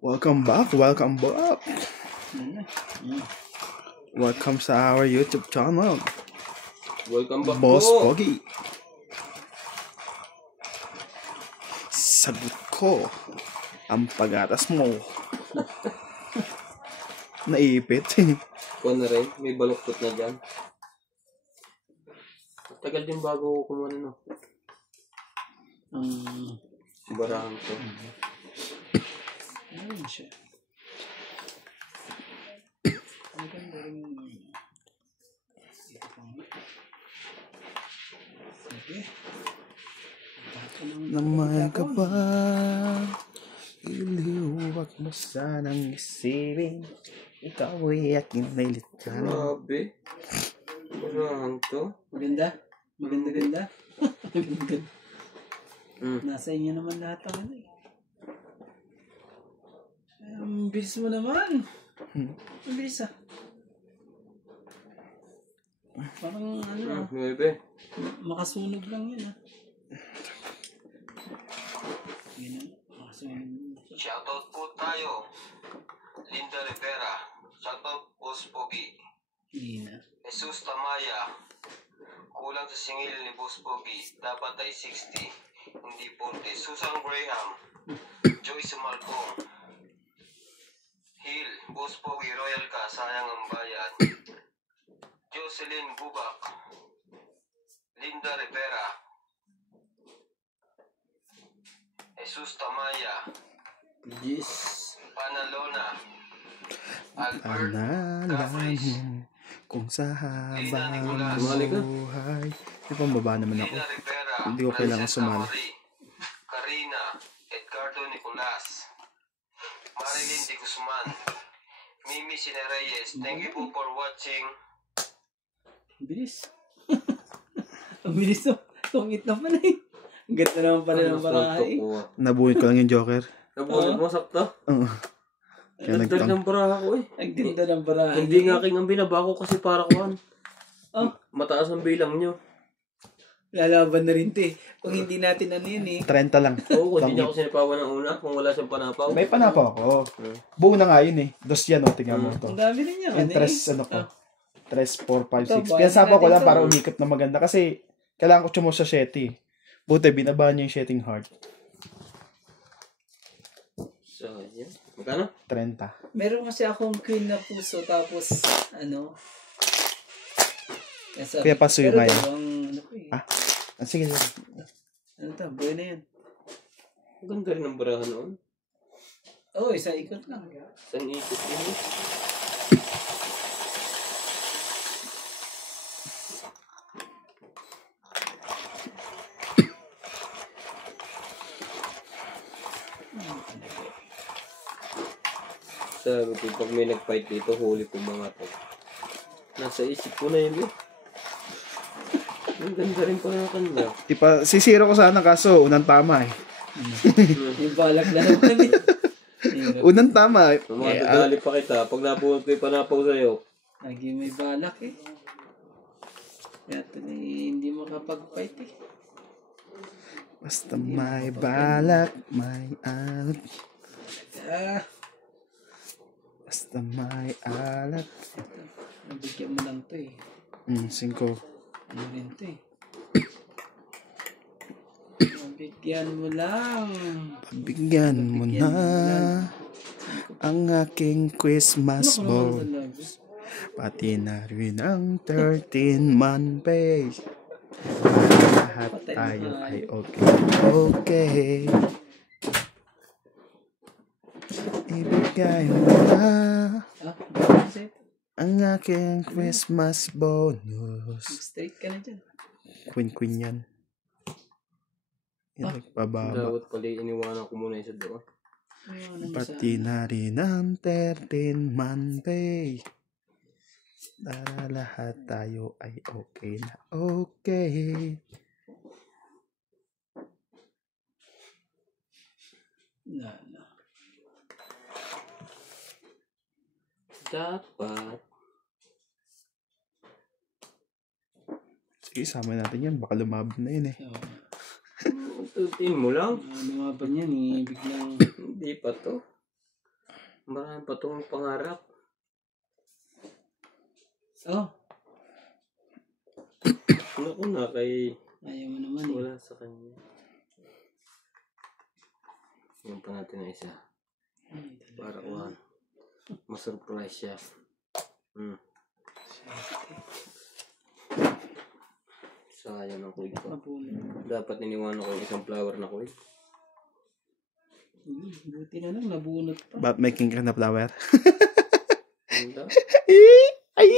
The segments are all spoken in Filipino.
Welcome back. Welcome sa our YouTube channel. Welcome back Boss po. Pogi. Sagot ko ang pag-atas mo. Naipit. Kuha na rin, may baluktot na dyan. Tagal din bago kumuha no. Barahan ko. Ayun siya. Ang ganda rin. Okay. Naman ka ba? Iliwag mo sanang isipin. Ikaw ay aking nailikano. Grabe. Barahan to. Maganda? Maganda. Maganda. Nasa inyo naman lahat ang ano eh. Ang bilis mo naman. Ang bilis ah. Parang ano, Bebe. makasunog lang yun ah. Yan ah, makasunog. Shoutout po tayo. Linda Rivera. Shoutout Boss Pogi. Hindi na. Jesus Tamaya. Kulang sa singil ni Boss Pogi. Dapat ay 60. Hindi 40. Susan Graham. Joyce Malcom. Hill. Boss Pogi Royal ka. Sayang ang bayad. Jocelyn Bubak. Linda Rivera. Jesus Tamaya. Yes. Panalona. Albert Gafres. Analangin kung sa habang Sumali ka? buhay. May pambaba naman ako. Lina Rivera. Hindi ko kailangan Princesa sumali. Marie, Karina. Edgardo Nicolas. Marilyn de Guzman. Mimi Sine Reyes. Thank you po for watching. Ang bilis. Ang bilis oh. Tungit na pala eh. Ang ganda naman pala ng barahay. Nabuhin ko lang yung Joker. Nabulit mo sakto. Oo. Kaya Nagdag nagtang. ng baraha ko eh. Ang ganda ng barahay. Hindi nga king ang binaba ko kasi para kuhan. Oh, Mataas ang bilang nyo. lalaban na rin to eh. Kung hindi natin ano yun eh. 30 lang. Oo, kung hindi niya ako sinipawan ng una, kung wala siyang panapaw. May panapaw ako. Buo na nga yun eh. Dos yan o. Tingnan mo to. Ang dami rin yan. Yung tres ano ko. 3, 4, 5, 6. Ito, Pinasapa ko natin lang to. para umikot na maganda. Kasi kailangan ko chumo sa shetty. Buti, binabaan niya yung shetting hard. So, yan. Magkano? 30. Meron kasi akong queen na puso tapos ano. Kaya paso yung ngayon. Ano ko eh. Sige. Ano to? Buhay na yan. Ang ganda rin ng barahan noon. Oo, isang ikot lang. Saan ikot yun? Sabi ko, pag may nag-fight dito, huli ko mga to. Nasa isip ko na yun eh. Ang ganda rin pala ng kanila. Sisiro ko sana kaso unang tama eh. Yung balak na naman eh. Hirap. Unang tama. Tumadadali pa kita. Pag nabuhat ko yung panapaw sa'yo, Lagi may balak eh. Kaya ito na hindi makapag-fight eh. Basta may balak, may alak. Ah, Basta may alak. nabigyan mo lang to eh. 5. Ano rin to eh. Nabigyan mo lang. Pabigyan mo na ang aking Christmas Ano ball. ka naman sa Pati na rin ang 13-month pay. Para lahat tayo ay okay. Ibigay mo na Ah, bakit sa'yo? ang aking Christmas bonus. Straight ka na dyan. Queen yan. Yan nagpababa. dapat pala iniwanan ko muna isa doon. Ano mo sa... Pati na rin ang 13-month pay. Para lahat tayo ay okay na okay. Na. Dapat. Sige, sama natin yan. Baka lumaban na yun eh. So, Tututin mo lang. lumaban yan eh. Biglang Hindi pa to. Marami pa itong pangarap. Oh, Naku na kay ayaw mo naman eh. wala sa kanya. Yan pa natin ang isa. Ay, Para talaga. ma-surprise siya. Sayang ang kuy ko. Nabunot. Dapat iniwanan ko yung isang flower na kuy. Buti na lang, nabunot pa. But making ka na flower. Ganda. Ay,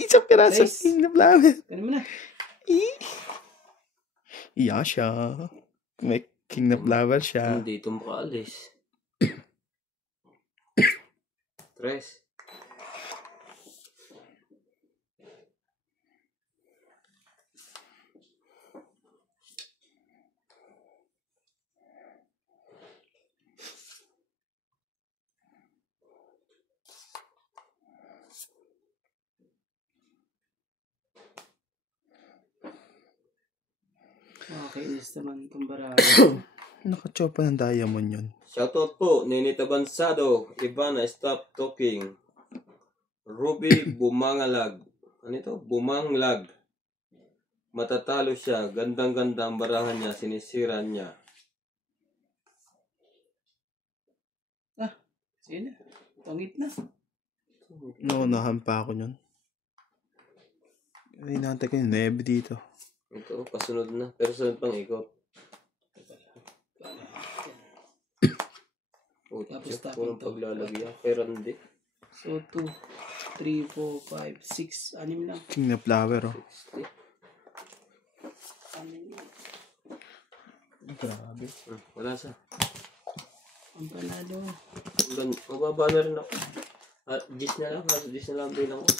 isang piraso Nice. king na flower. Ano mo na? Iya siya. May king na flower siya. Hindi ito makaalis. Tres. Makakainis naman itong barako. Nakachopa ng diamond yun. Shoutout po, Nenita Bansado, Ivana Stop Talking, Ruby Bumangalag. Ano ito? Bumanglag. Matatalo siya. Gandang-ganda ang barahan niya. Sinisira niya. Sige na. Pangit na. Naunahan pa ako yun. Ay, nantay ko yung nebe dito. Ito, kasunod na. Pero sunod pang ikot. Oh, Tapos check tapos ko ng ito. paglalagyan. Pero hindi. So, 2, 3, 4, 5, 6, 6 lang. King na flower, oh. 60. Grabe. Wala sa. Ang panalo. Mababa na rin ako. Gis na lang. Gis na lang bilang ko.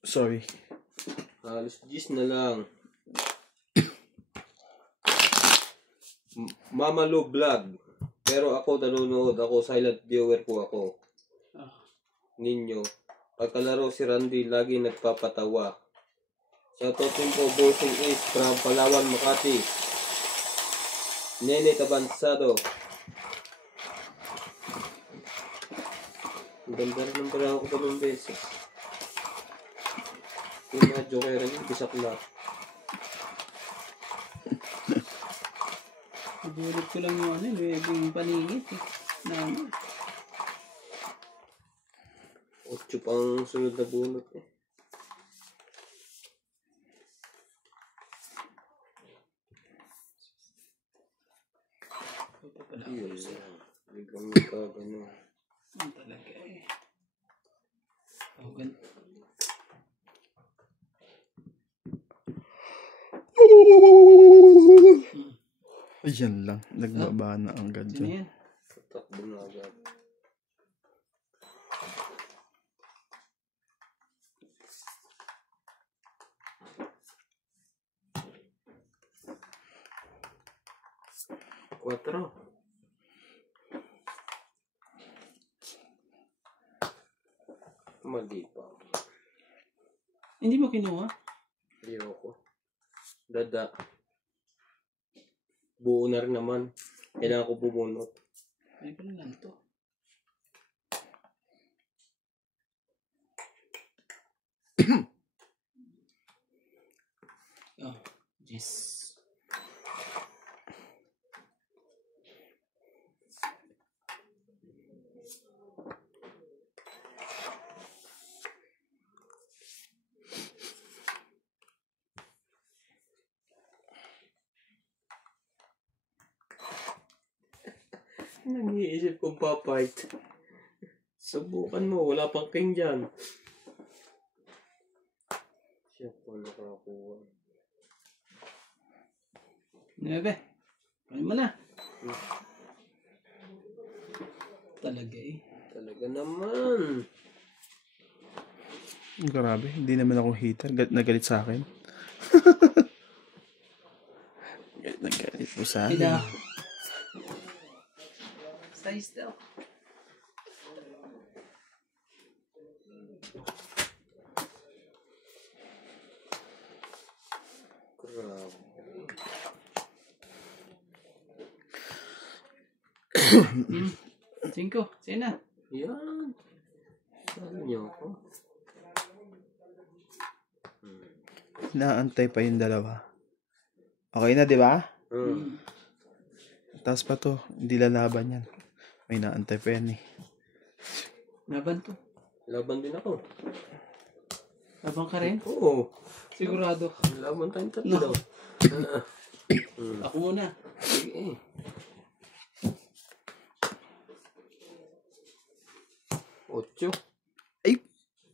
Sorry. Halos gis na lang. Mama Lou Vlog. Pero ako nanonood. Ako silent viewer po ako. Ah. Ninyo. Pagkalaro si Randy, lagi nagpapatawa. Shoutout din po Bossing Ace from Palawan, Makati. Nene Tabansado. Ang ganda rin ng pala ako pa ng beses. Yung mga joker rin, bisak na. Nabulot ko lang yung ano, yung paningit eh. Na ano. 8 pang sunod na bunot eh. Yun lang. Biglang nagkagano. Ang talaga eh. Oh, ganito. Ayan lang. Nagbaba na ang Ano gadyo. yan? Tatakbo na agad. Quatro. Mali pa. Hindi mo kinuha? Ayoko. Dada. Buo na rin naman. Kailangan ko bumunot. Ay ko na lang to. Oh, yes. Nag-iisip kong papight. Subukan mo. Wala pang king dyan. Siya po nakakuha. Nebe. Ano mo na? Talaga eh. Talaga naman. Grabe. Hindi naman ako hater. Nagalit sa akin. Nagalit po sa akin. Pina. Stay still. Grabe. 5. Sa'yo na. Yan. Saan niyo ako? Naantay pa yung dalawa. Okay na, di ba? Taas pa to. Hindi lalaban yan. May naantay pa yan eh. Laban to. Laban din ako. Laban ka rin? Oo. Sigurado. Laban tayong tatlo. Ako muna. Sige. Ocho. Ay,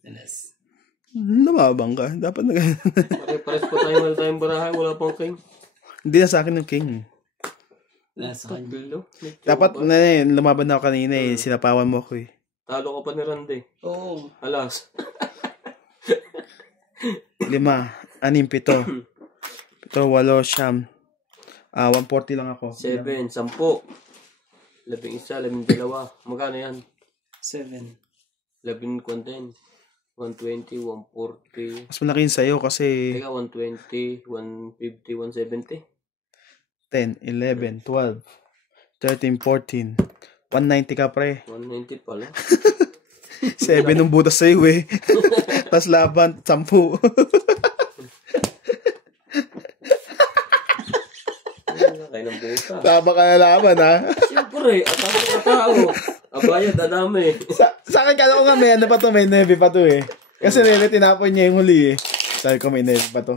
Alas. lumabang ka. Dapat na ganyan. Pare-pares pa tayo. Wala tayong barahan. Wala pang king. Hindi na sa akin ng king. Nasa kanya. Bilo. Dapat na lumaban na ako kanina eh. Sinapawan mo ako eh. Talo ka pa ni Randy. Oo. Alas. 5, 6, 7, 7, 8, 9. 140 lang ako. 7, 10. 11, 12. Magkano yan? 7. 11, content. 120, 140. Mas malaki yun sa'yo kasi Teka, 120, 150, 170. 10, 11, 12, 13, 14. 190 ka pre. 190 pala. 7 ng butas sa'yo eh. Tapos laban, 10. Kaya ng buta. Tama ka na laban ha. Siyempre, atake ka tao. Abayad, adami. Sa akin kala ko nga may ano pa to, may 9 pa to eh. Kasi nila tinapon niya yung huli eh. Sabi ko may 9 pa to.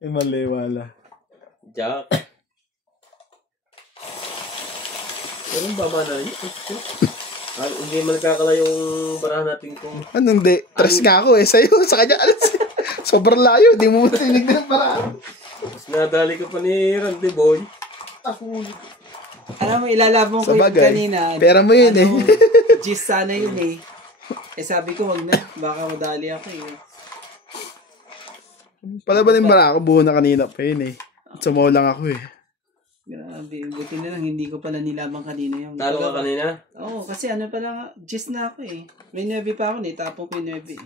Eh mali, wala. Jack. Ganun ba ba na rin? Hindi magkakala yung barahan natin kung... Anong di? Tres nga ako eh. Sa'yo, sa kanya, alas. Sobrang layo. Di mo matinig na ng paraan. Mas nadali ka pa ni Randy Boy. Ako. Alam mo, ilalabang ko Sa yung bagay. kanina. Pera mo yun eh. Gis sana yun eh. Eh sabi ko, wag na. Baka madali ako eh. Palaban yung bara ako. Buo na kanina pa yun eh. Sumaw lang ako eh. Grabe. Buti na lang, hindi ko pala nilabang kanina yung... Talo ka kanina? Oo, kasi ano pala, gis na ako eh. May 9 pa ako, tapon ko yung 9 eh.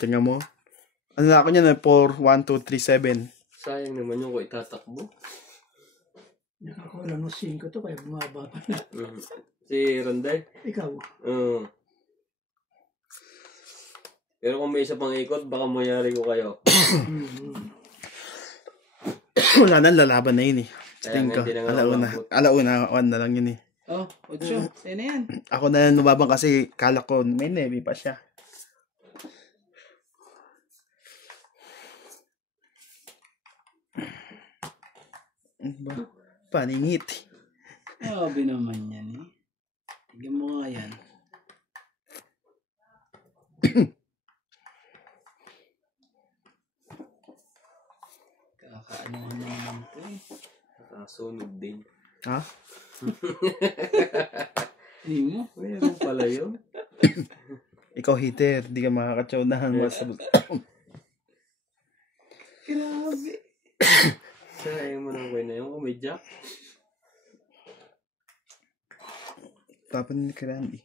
Tingnan mo. Ano na ako niyan? 4, 1, 2, 3, 7. Sayang naman yung ko itatakbo. Nakakawalan ng 5 to, kaya bumaba pa na. Si Randy? Ikaw, Pero kung may isa pang ikot, baka mayari ko kayo. Wala na, lalaban na yun eh. Sa Kaya tingin ko. nga, hindi na nga Alauna. umabot. Alauna, 1 na lang yun eh. Oh, 8. Sa'yo na yan. Ako na lumabang kasi kala ko may 9 pa siya. Ano ba? Paningit. Grabe naman yan eh. Tignan mo nga yan. Kakaano na naman to eh. Nakasunog din. Ha? Hindi mo? Meron pala yun. Ikaw hitter, di ka makakachownahan mo sa... Grabe. Sayang mo na ko na yung kumedya. Tapon ni Randy.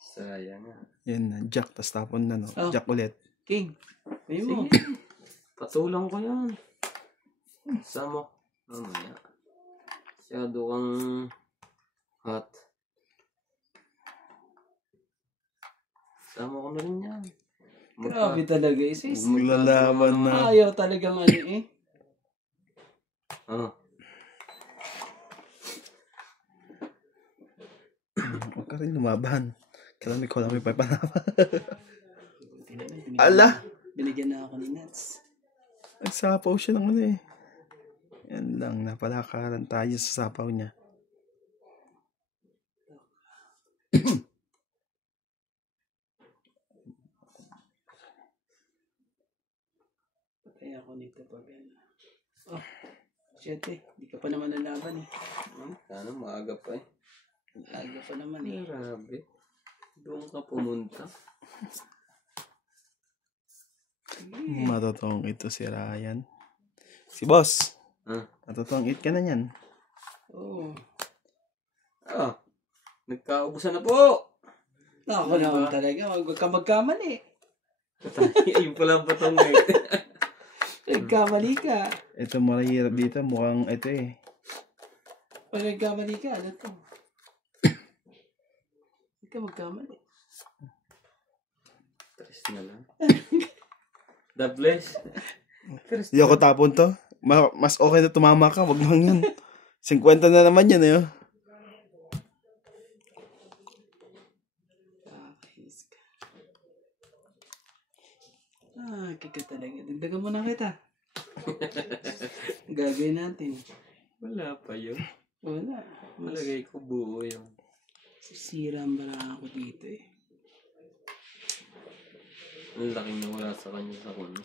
Sayang nga. Yan na, Jack, tas tapon na no. Oh. Jack ulit. King. Ayun mo. Sige. Patulang ko yan. Sama. Mamaya. Masyado kang hot. Sama ko na rin yan. Grabe talaga. Isis. Maglalaban na. Ayaw talagang ano eh. Ah. Huwag ka rin lumaban. Kailan ko lang may papalaban. Binigyan- Ala! Binigyan na ako ni Nats. Nagsapaw siya ng ano eh. Yan lang, napalakaran tayo sa sapaw niya. Patay ako nito pag ano. Oh, shit eh. Di ka pa naman nalaban eh. Sana maaga pa eh. Aga pa naman eh. Grabe. Doon ka pumunta. Matotong ito si Ryan. Si boss. Ah. Matotong it ka na yan. Oo. Ah. Nagkaubusan na po. Ako naman talaga. Huwag ka magkamali. Ayun pala ang batong eh. Nagkamali ka. Ito mahirap dito. Mukhang ito eh. Pag nagkamali ka, ano to? Hindi ka magkamali. Tres na lang. The bless. Hindi ako tapon to. Mas okay na tumama ka. Wag lang yun. 50 na naman yan eh. Kakahis ka. Kika talaga. Dagdagan mo na kita. Gagawin natin. Wala pa yun. Wala. Malagay ko buo yung. Sisira ang bara ako dito eh. Ang laki na wala sa kanya sa kuno.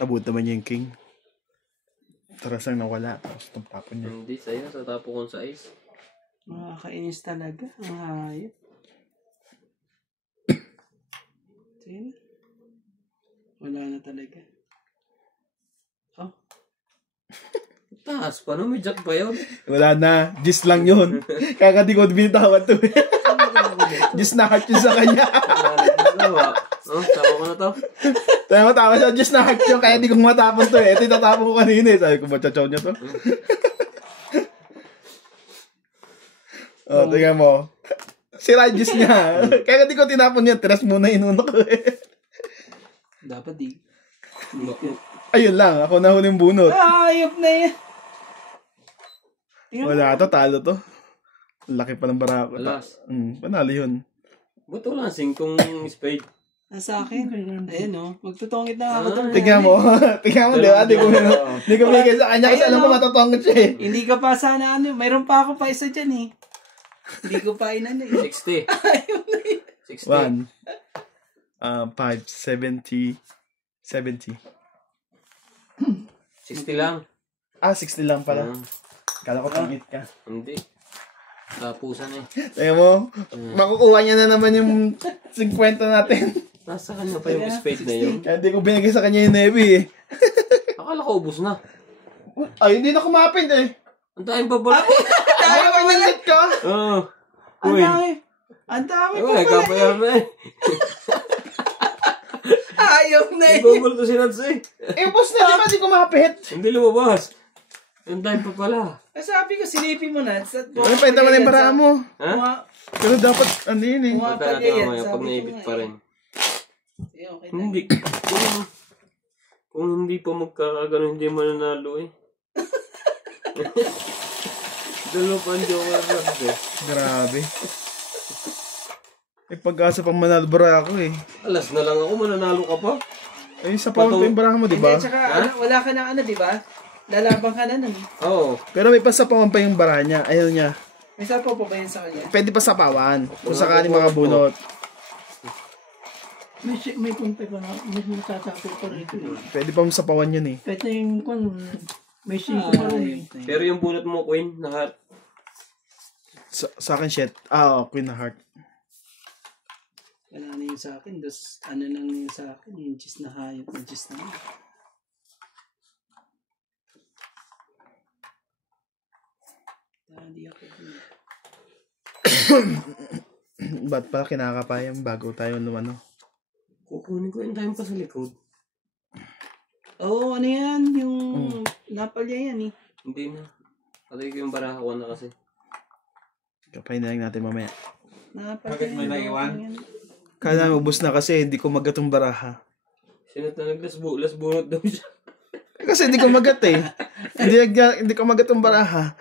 Abot naman niya yung king. Taras lang nawala. Tapos tapon niya. Hindi, sa'yo. Sa tapo kong sa ice. Makakainis talaga. Ang hayop. Sige na. Wala na talaga. Oh. Taas pa no? May jack pa yun. Wala na. Gis lang yun. Kaka di ko binitawan to eh. Gis na heart yun sa kanya. Wala. Oh, sama ko na to. Tama siya. Gis na heart yun. Kaya di ko matapon to eh. Ito itatapon ko kanina eh. Sabi ko, machachaw niya to. Oh, tingnan mo. Sira yung gis niya. Kaya di ko tinapon yan. Tiras muna inuno ko eh. Dapat di. Ayun lang. Ako na huling bunot. Ayop na yan. Wala to. Talo to. Laki pa ng barako. Alas. Panalo yun. Ba't wala 5 spade? Nasa akin. Ayan o. Magtutungit na ako doon. Tingnan mo. Tingnan mo, di ba? Di ko bigay sa kanya kasi alam ko matatongit siya eh. Hindi ka pa sana ano. Mayroon pa ako pa isa dyan eh. Hindi ko pa inano eh. 60. Ayop na yan. 60. 5, 70, 70. 60 lang. 60 lang pala. Kala ko tangit ka. Hindi. Tapusan eh. Tingnan mo, makukuha niya na naman yung 50 natin. Nasa kanya pa yung spade na yun. Kaya hindi ko binigay sa kanya yung Navy eh. Akala ko ubos na. Ay, hindi na kumapin eh. Ang daming babala. Ay, manangit ka. Oo. Ang Uy. dami. Ang dami Ay, pa wala, pala. kapayar na eh. Ayop na Ay, eh. bubul to si Nads eh. Boss na, di ba di kumapit? Hindi lumabas. Ang dami pa pala. Sabi ko, silipin mo na. Ano pa yung tama na yung baraan mo? Ha? Pero dapat, ano yun eh. Mga Pagka natin palya yan, mamaya, pag sabi ko naipit nga pa eh. rin. Okay, Hindi. Kung hindi pa magkakagano, hindi mananalo eh. Dalo pa ang joker Nads eh. Grabe. Pag-asa pang manalo bara ako eh. Alas na lang ako, mananalo ka pa. Ay, sa pawang pa yung barahan mo, di ba? Hindi, tsaka ano, wala ka na ano, di ba? Lalabang ka na nun. Oo. Pero may pasapawan pa yung barahan niya. Ayaw niya. May sapaw pa ba yun sa kanya? Pwede pa sapawan. Kung sakali makabunot. May punta pa na, may masasabi pa rito eh. Pwede pa sapawan yun eh. Kahit na yung may 5 pa rin eh. Pero yung bunot mo, Queen, na heart. Sa akin, shit. Queen na heart. Wala na yun sa akin. Dos, ano lang yun sa akin. Yung gis na hayop. Yung gis na hayop. Hindi ako dun. Ba't pala kinakapayang bago tayo lumano? Kukunin ko yung time pa sa likod. Oo, ano yan? Yung napalya yan eh. Hindi na. Patay ko yung baraha ko na kasi. Kapayin na lang natin mamaya. Napalya Bakit mo yan, naiwan? yan. Kala ubos na kasi hindi ko magat yung baraha. Sino na naglas bunot daw siya. Kasi hindi ko magat eh. Hindi ko magat yung baraha.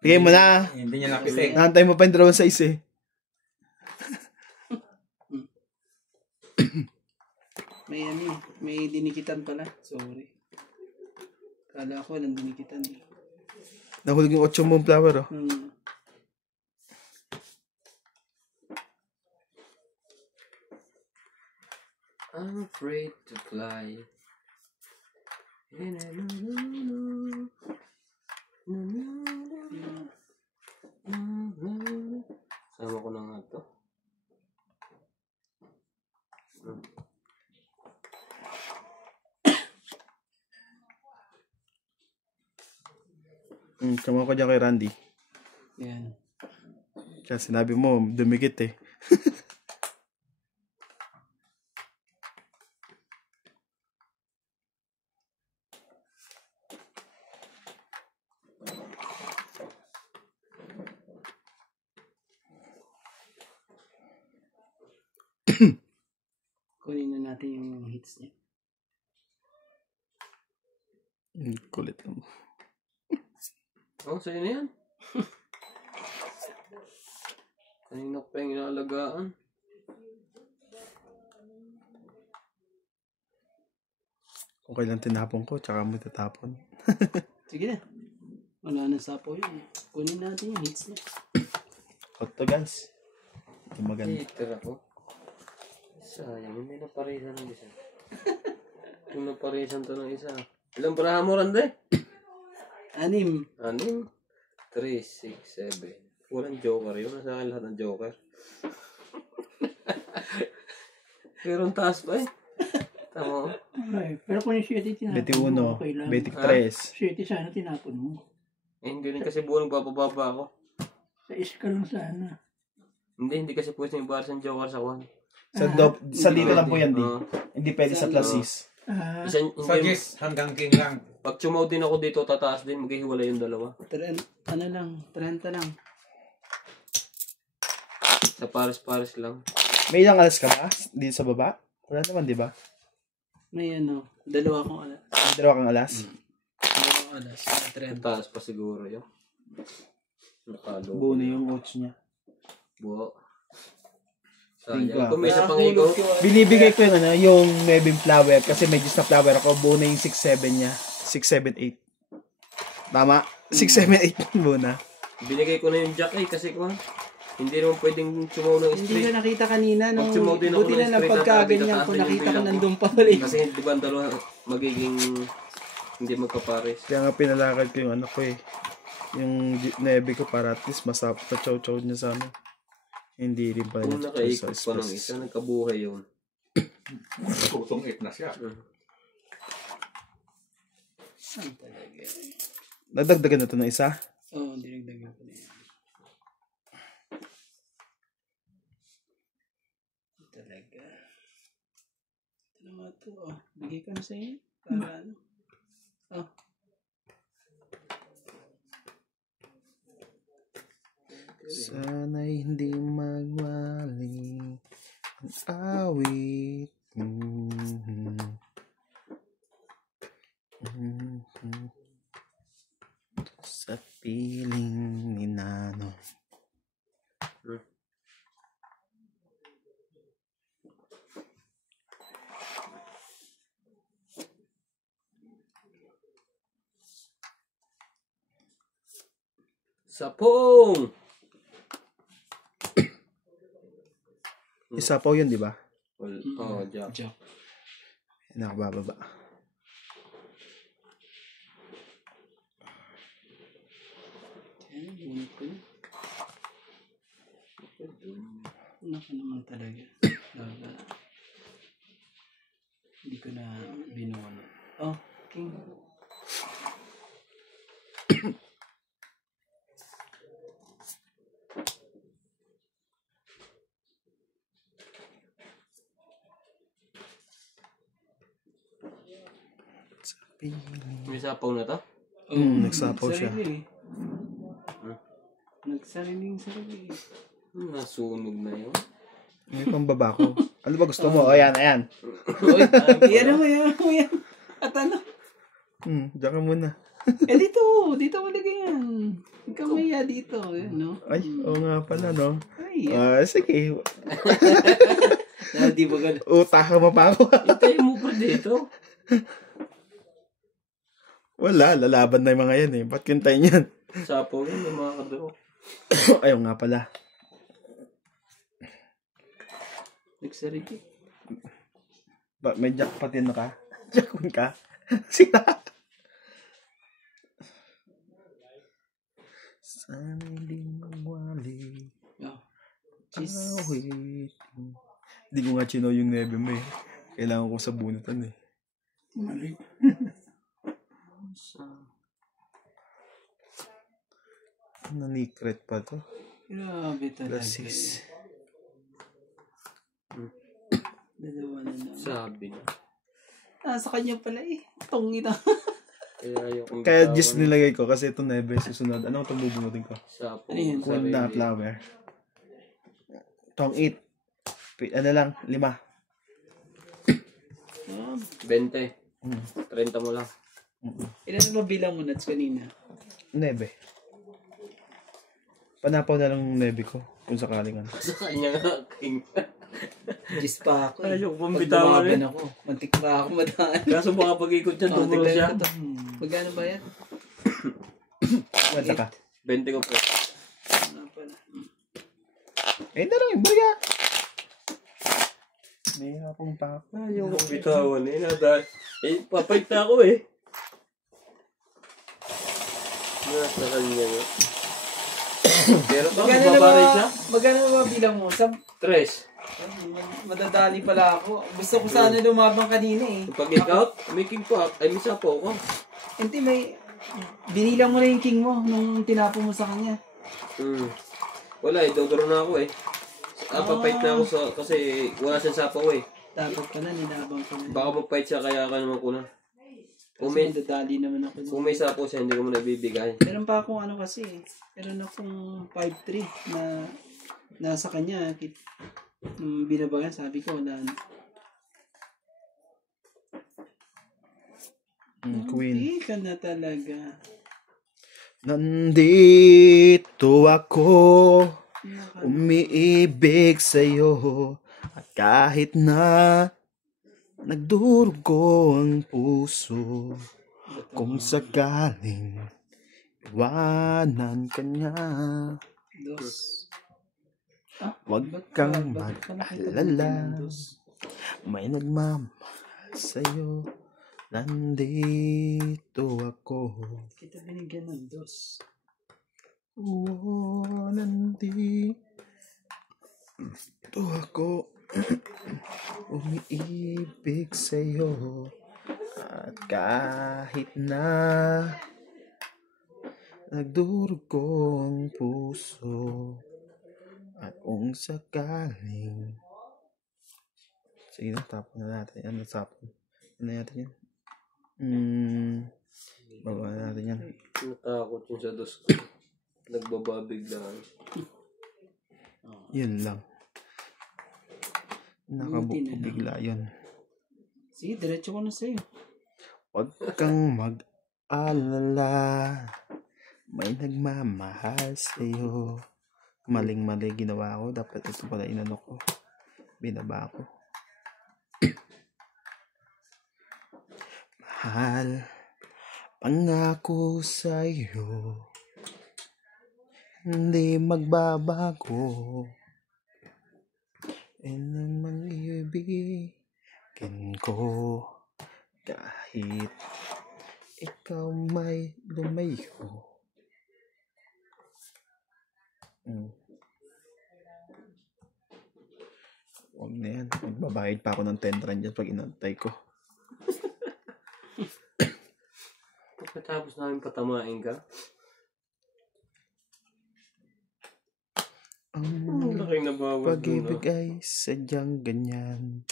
Bigay mo na. Hindi niya napisik. Nahantay mo pa yung dalawang size eh. May ano eh. May dinikitan pala. Sorry. Kala ko walang dinikitan eh. Nahulog yung 8 mong flower oh. I'm afraid to fly. Sama ko na nga to. Sama ko dyan kay Randy. Yan. Kaya sinabi mo, dumikit eh. Kunin na natin yung hits niya. Kulit naman. Oh, sa'yo na yan. Kanina pa yung inaalagaan. Okay lang tinapon ko, tsaka mo tatapon. Sige na. Wala na sapo yun. Kunin natin yung hits niya. Hot to guys. Ito maganda. Tira ko. Sayang, hindi na parisan ng isa. Kung naparisan to ng isa. Ilang parahan mo, Randay? 6. 6, 3, 6, 7. Walang joker yun. Nasa akin lahat ng joker. Pero ang taas pa eh. Tama. Ay, pero kung yung 7 tinapon mo, 21, okay lang. 23. 7 sana tinapon mo. Hindi rin kasi buong bababa ako. Sa iska lang sana. Hindi kasi pwede yung para sa joker sa kwan. Sa dito lang po yan, di. Oo. Hindi pwede sa +6. Isa, hindi, Hanggang king lang. pag chumaw din ako dito, tataas din, maghihiwalay yung dalawa. 30 lang. Sa pares-pares lang. May ilang alas ka ba? Dito sa baba? Wala naman, di ba? May dalawa akong alas. May dalawa kang alas? Dalawang alas. Ang taas pa siguro yun. Nakalo. Buo na yung oats niya. Buo. Tingko. Sayang. Kung may isa pang ikaw, Binibigay ko yung Mebim flower kasi may na flower ako. Buo na yung 6-7 niya. 6-7-8. Tama? 6-7-8 buo na. binigay ko na yung jack kasi kung hindi naman pwedeng chumaw ng Hindi straight. ko nakita kanina nung Pag sumaw din ako buti ng na lang straight, pagkaganyan tataas ko din yung nakita ko bilang ko. nandun pa ulit. Kasi di ba ang dalawa magiging hindi magkapares. Kaya nga pinalakad ko yung ano ko eh. Yung nebe ko para at least masap na chow-chow niya sa amin. Hindi rin pala Kung niya nakaikot pa ng isa, nagkabuhay yun. Tutong it na siya. Saan talaga? Nadagdagan na to ng isa. Oo, dinagdagan ko na yan. Talaga. Ito naman ito. Bigay ko na sa inyo. Para ano. Sana'y hindi magwali ang awit. Sa piling ni Nano. Sapong! Isa po yun, di ba? Oh, jack. Jack. Nakabababa. Yan, bunot ko na. Naka naman talaga. Daga. Hindi ko na binuwan. Oh, king. Sa piling. May sapaw na to? Nagsapaw siya. Nagsarili. Nagsariling sarili. Nasunog na yun. May pambaba ko. Ano ba gusto mo? O yan, ayan. Uy, yan mo yan. At ano? Diyan ka muna. Dito mo lagay yan. Ikaw maya dito, no? Ay, oo nga pala, no? Ay, Sige. di ba ganun? Utaka mo pa ako. Hintayin mo pa dito. Wala, lalaban na yung mga yan eh. Ba't kintayin yan? Sapaw yun, may mga kadro. Ayaw nga pala. Nagsarili. May jackpotin ka? Jackpot ka? Sila. Sana hindi magwali. Oh. Jeez. Awit. Hindi ko nga chino yung nebe mo eh. Kailangan ko sa bunutan eh. Mali. Nanikret pa to. Grabe talaga. +6. Dalawa na lang. Sabi na. Sa kanya pala eh. Tongita. Kaya just nilagay ko kasi ito nebe susunod. Anong itong bubunutin ko? Sapaw. Ano yun? Full na flower. Tong 8. Ano lang, 5. 20. Mm. 30 mo lang. Ilan na mabilang mo nuts kanina? 9. Panapaw na lang ng 9 ko. Kung sakaling ano. Sa kanya nga, king. Gis pa ako. Ayaw kong Pag bitawan lumaban ako, mantik pa ako madaan. Kaso baka pag-ikot niya, tumuro siya. Magkano ba yan? Kwenta ka. 20 ko po. Ano pala? Eh, na lang yung barya. May hapong pa ako. Ayaw kong bitawan eh. Papait na ako eh. Nasa kanya nga. Pero pa, magbabari siya. Magkano na mabilang mo? 3. Madadali pala ako. Gusto ko sana lumabang kanina eh. Pag ikaw, may king po. Ay, misa po ako. Hindi, may... Binilang mo na yung king mo nung tinapo mo sa kanya. Wala eh, dodoro na ako eh. Papait na ako kasi wala siyang sapaw eh. Dapat ka na, nilabang ko na. Baka magpait siya kaya ka naman ko na. Kasi madadali naman ako. Kung may sapaw siya, hindi ko mo nabibigay. Meron pa akong ano kasi eh. Meron akong 5-3 na nasa kanya. Nung binabagan, sabi ko, wala na. Queen. Hindi ka na talaga. Nandito ako, umiibig sa'yo, at kahit na nagdurugo ang puso, kung sakaling iwanan ka niya, huwag kang mag-alala, may nagmamahal sa'yo, nandito ako. Kita binigyan ng dos. Oo, nandito ako. Umiibig sa'yo. At kahit na nagdurugo ang puso, at kung sakaling... Sige na, tapon na natin. Ano tapon? Ano natin yan? Baba natin yan. Natakot yun sa dos ko. Nagbababig lang. Yun lang. Nakabuko bigla yun. Sige, diretso ko na sa'yo. Huwag kang mag-alala, may nagmamahal sa'yo. Maling-mali ginawa ko. Dapat ito pala inano ko. Binaba ko. Mahal, pangako sa'yo, hindi magbabago. E namang ibigin ko, kahit ikaw may lumayo. Huwag na yan. Magbabayad pa ako ng 10 rand dyan pag inantay ko. Pagkatapos namin patamain ka. Ang Laking nabawas pag-ibig ay sadyang ganyan.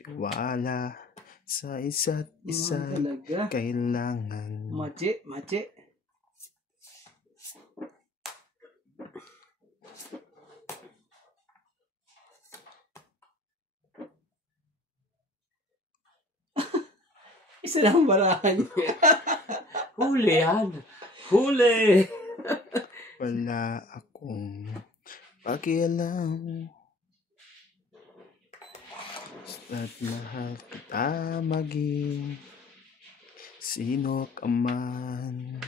Tiwala sa isa't isa Talaga. kailangan. Mache. Isa lang barahan niya. Huli yan! Huli! Wala akong pakialam. At mahal kita maging sino ka man.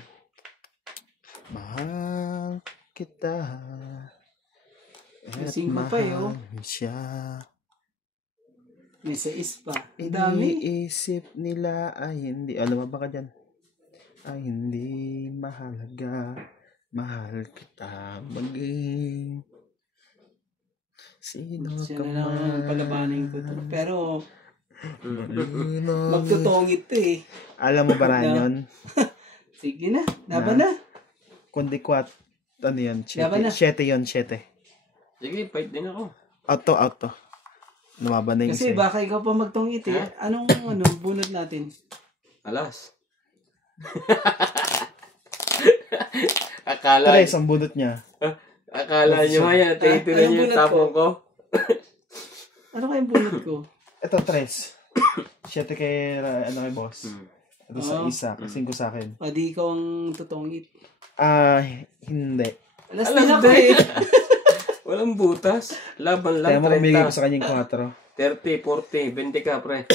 Mahal kita. At Lasing ko pa, mahal siya. May 6 pa. Ang dami. Iniisip nila ay hindi. Alam mo ba ka dyan? Ay hindi mahalaga. Mahal kita maging sino Siya ka na lang man. palabanin ko to. Pero, Malinaw. magtutongit to eh. Alam mo ba rin yun? Sige na. Laban na. Kundi kwat. Ano yun? Laban na. 7 yun, 7. Sige, fight din ako. Out to. Lumaban na yung Kasi isa. baka ikaw pa magtongit eh. Anong bunot natin? Alas. Akala Tres ang bunot niya. Akala nyo nga yan. Ito na Anong yung bunot tapong ko. Ano kayang bunot ko? Ito, 3. 7 kay, kay boss. Ito sa isa, 5 sa akin. O, di ikaw ang tutungit. Hindi. Alas Alas din ako din. eh. Walang butas. Laban Kaya lang, mo kumigay ko 30. sa kanyang 4. 30, 40, 20 ka, pre.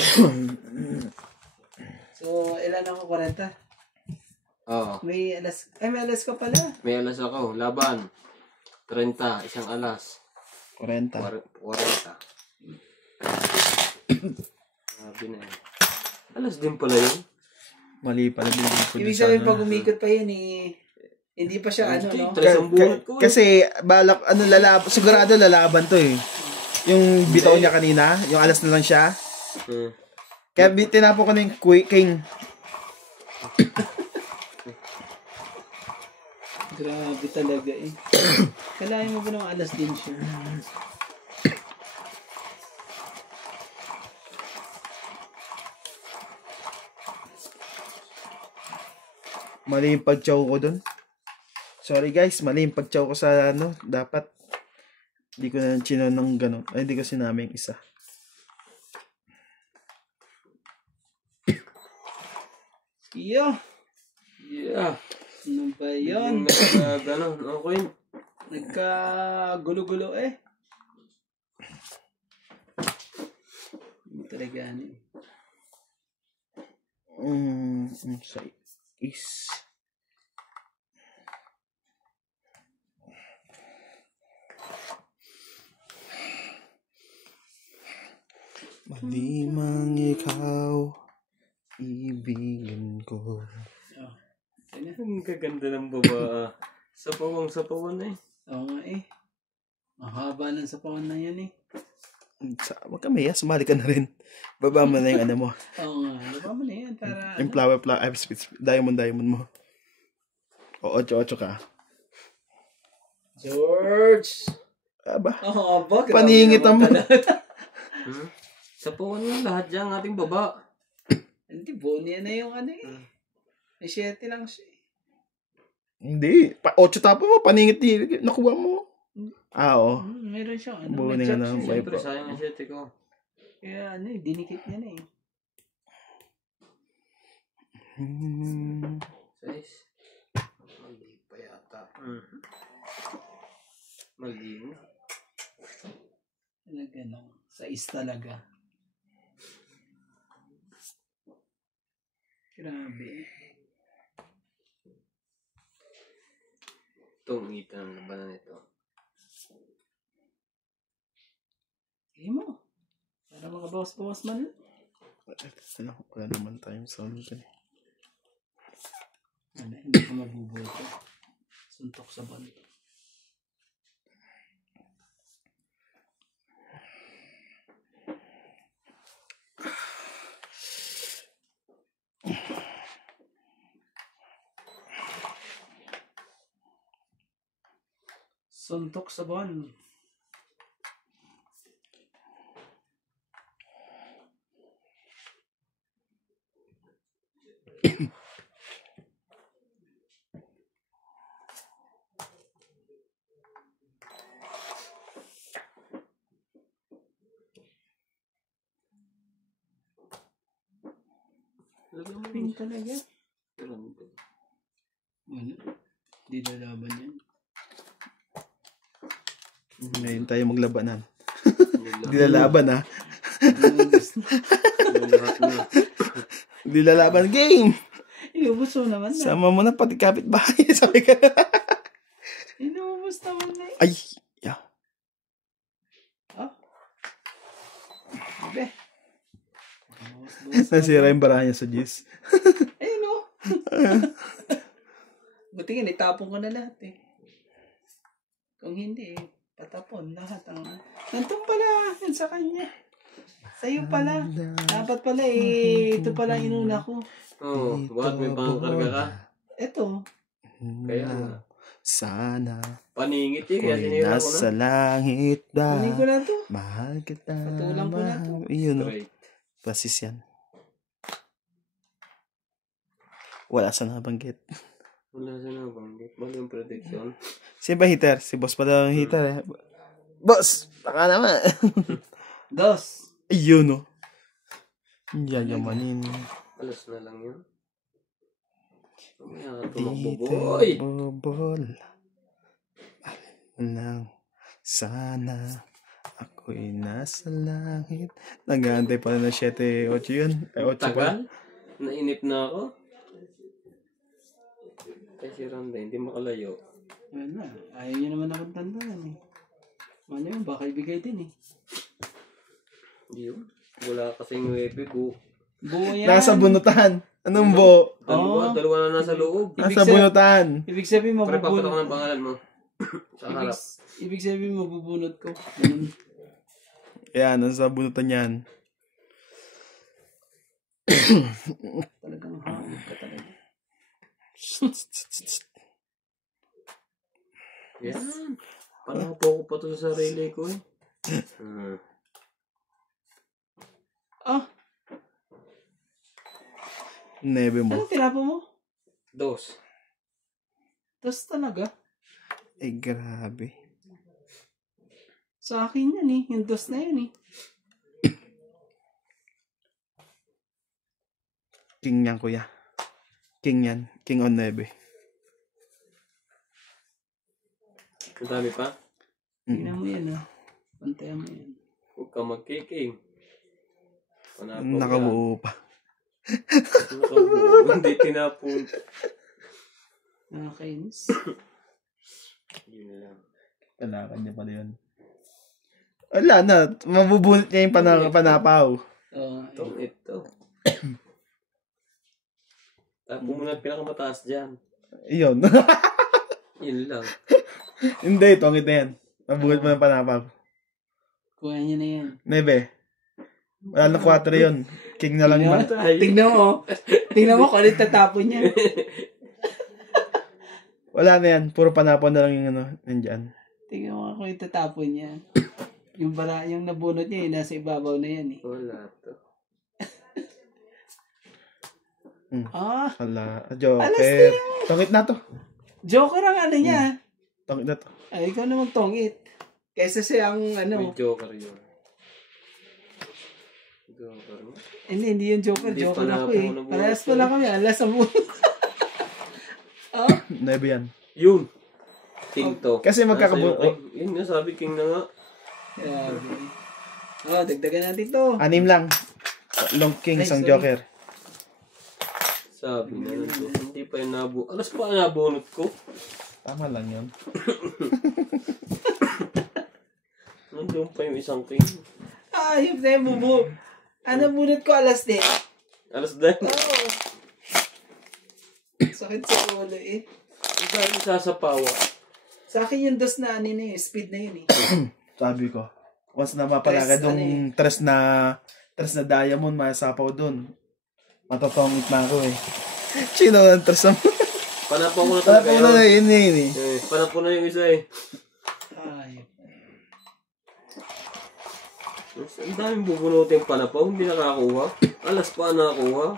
So, ilan ako? 40? Oo. May alas ka pala. May alas ako. Laban. 30, isang alas. 40. 40. Sabi na yun. Alas din pala yun. Mali pala binigay ko Ibig dun sa sabihin, ano. pag umikot pa yun hindi pa siya no? Tres ang buhat ko. Kasi balak sigurado lalaban to eh. Yung bitaw niya kanina, yung alas na lang siya. Kaya tinapon ko na yung king. Grabe talaga eh. Kalahin mo ba ng alas din siya? Mali yung pag-chow ko dun. Sorry guys, mali yung pag-chow ko sa dapat hindi ko na chinon ng ganun. Ay, hindi ko sinaming isa. Yeah. Yeah. Ano ba yun? Ganon, okay. Nagkagulo-gulo eh. Talaga ano eh. Sa is malimang ikaw ibigin ko. Ang kaganda ng baba. Sapawang-sapawan eh. Oo nga eh. Mahaba ng sapawan na yan eh. Wag ka maya, sumali ka na rin. Baba mo na yung ano mo. Oo nga. Baba mo na yan para... Yung flower, diamond mo. O, 8 ka. George! Aba, Oo, grabe paningit naman mo. talaga. Sapawan nga lahat dyan ang ating baba. Hindi, boni na yung ano eh. May 7 lang siya eh. Hindi. 8 tapo mo, paningit nakuha mo. Oo. Mayroon siyang ano. Buo may na nga chop ng siya. Siyempre, sayang ang 7 ko. Kaya ano eh, dinikit niya na eh. 6. Mali pa yata. Mali na. Talaga no. Sa talaga. Grabe. Itong ngita ng labanan nito. Kaya mo. Para makabawas-bawas man. Wala naman tayong sound dyan. Hindi ka mabubuto. Suntok sa balik. Suntok sa buwan. Pin talaga. Ano? Di lalaban yan. Ngayon tayo maglabanan. Hindi lalaban ha. Hindi lalaban. Game! Inubos mo naman na. Sama mo na pati kapitbahay. Sabi ka na. Inubos naman na eh. Ay! Yeah. Abe. Nasira yung baraha niya sa Gis. Ayun o. Buti nga, itapon ko na lahat eh. Kung hindi eh, patapon lahat ang... Nandun pala, yan sa kanya. Sa'yo pala. Dapat pala eh, ito pala inuna ko. Oo, bakit may pangkarga ka? Ito. Kaya, sana paningit eh, kaya ko'y sinira ko na. nasa langit na Kunin ko na to. mahal kita. Patulang ko na to. Iyon o. Straight. Basis yan. Wala sa nabanggit. Wala sa nabanggit. Bali yung prediction. Sino ba hitter? Si boss pa daw ang hitter eh. Boss! Baka naman. Dos. Ayun o. Yayamanin. Alas na lang yun. Mamaya tumakbo, boy. Bobol. Lang. Sana ako'y nasa langit. Nag-aantay pala ng 7-8 yun. Ay, 8 pa. Tagal. Nainip na ako. Ay, si Ronda, hindi makalayo. Yan na. Ayaw niya naman akong tandaan eh. Mali mo, baka ibigay din eh. Hindi yun. Wala kasing wepe ko. Buo yan. Nasa bunutan. Anong bo? Dalawa na nasa loob. Nasa bunutan. Ibig sabihin, Pre, papatak ko mabubunot. ng pangalan mo. Sa harap. Ibig sabihin, mabubunot ko. Ganun. Yan, nasa bunutan yan. Talagang hangin ka talaga. Yan. Panapo ko pa to sa sarili ko eh. Ah, Nebe mo. ano tinapo mo? Dos. Tapos talaga. Ay, grabe. Sa akin yan eh. Yung dos na yun eh. King yan, kuya. King yan. King on nebe. Ang dami pa. Tingnan mo yan ah. Pantayan mo yan. Huwag ka magkiking. Panapo ka. Nakabuo pa. Nakabuo. Hindi tinapon. Nakakainis. Yun lang. Kailangan niya pala yun. Wala na. Mabubunot niya yung panapaw. Oo. Ito. Tapo mo na ang pinakamataas dyan. Iyon. Yun lang. Hindi, tongit na yan. Mabunot mo ng panapaw. Kuha niya na yan. Nebe. Wala na 4 yun. King na lang ba? Tingnan mo. Tingnan mo kung ano yung tatapon niya. Wala na yan. Puro panapon na lang yung ano, nandyan. Tingnan mo kung yung tatapon niya. Yung nabunot niya, nasa ibabaw na yan eh. Wala to. Ah, Wala. Alas Joker. Tongit na to. Joker ang ano niya. Tongit na to. Ay, ikaw naman tongit. Kaysa siya ang May ano. joker yun. Joker mo? Hindi yung Joker. Hindi Joker pa ako na eh. ako nabuhat Parehas eh. pala kami. Alas ang buhay. Oh, Nebe yan. Yun. King to. Kasi Nasa yung- Yun nga, sabi king na nga. grabe. Oh, dagdagan natin to. 6 lang. Long king, Ay, isang sorry. joker. Sabi na lang to. Hindi pa yung alas pa nabunot ko. Tama lang yun. Nandun pa yung isang king. Ayop na yung bubo. Ano bunot ko alas din? Alas dahil. Oh. Sakit sa ulo eh. Isa sa pawa. Sa akin yung dos na ano na yun. Speed na yun eh. Sabi ko. Once na mapalagad Tres, ano yung tres na diamond, masapaw dun. Matotongit na ako eh. Sino ang tres na? Panapaw ko na Wala talaga po na yun. yun eh. Panapaw na yung isa eh. Ayop. Ang daming bubunutin panapaw. Hindi nakakuha. Alas pa nakakuha.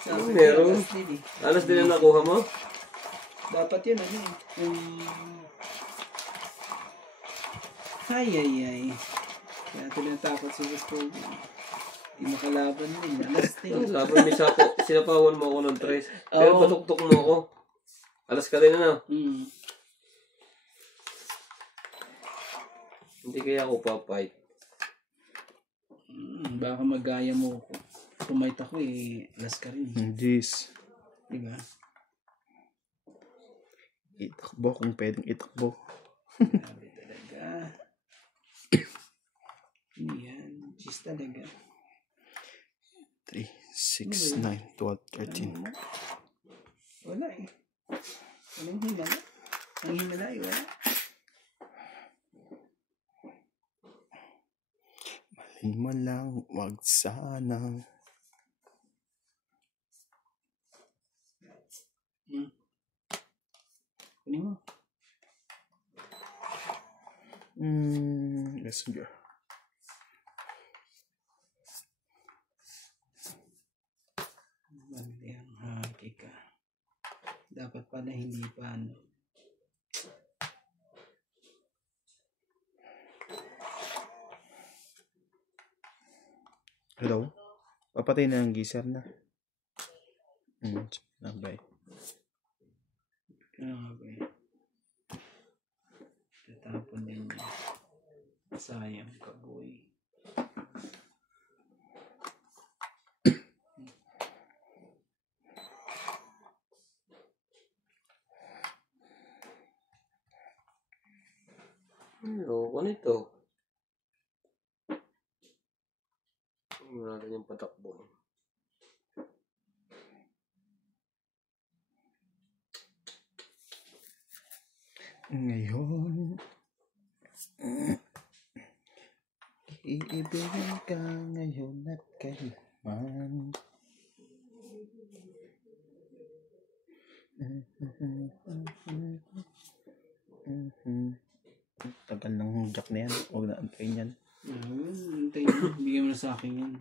Sabi ko, Meron. alas din eh. Alas din na nakuha mo? Dapat yun ano eh. Ay. Kaya tinatakot si Boss Pogi. Hindi makalaban din. Alas din. Sabi may sinapawan mo ako ng tres. Pero Oo. patuktok mo ako. Alas ka din na. Hmm. Hindi kaya ako papight. Baka magaya mo ako. Pumayt ako eh. Alas ka rin. Jeez. Diba? Itakbo kung pwedeng itakbo. Grabe talaga. Yan. Cheese talaga. 3, 6, 9, 12, 13. Wala eh. Walang himala. Ang himala eh. Wala. Malin mo lang, wag sana. Kunin mo. Messenger. Mali ang haki ka. Dapat pala hindi pa ano. Hello? Papatay na ang geyser na. Nabay. Grabe. Tatapon din niya. Sayang ka, boy. Loko nito. Wala natin yung patakbo. Ngayon, iibigin ka ngayon at kailanman. Tagal ng jack na yan. Huwag na antayin yan. Hintayin mo. Bigyan mo na sa akin yan.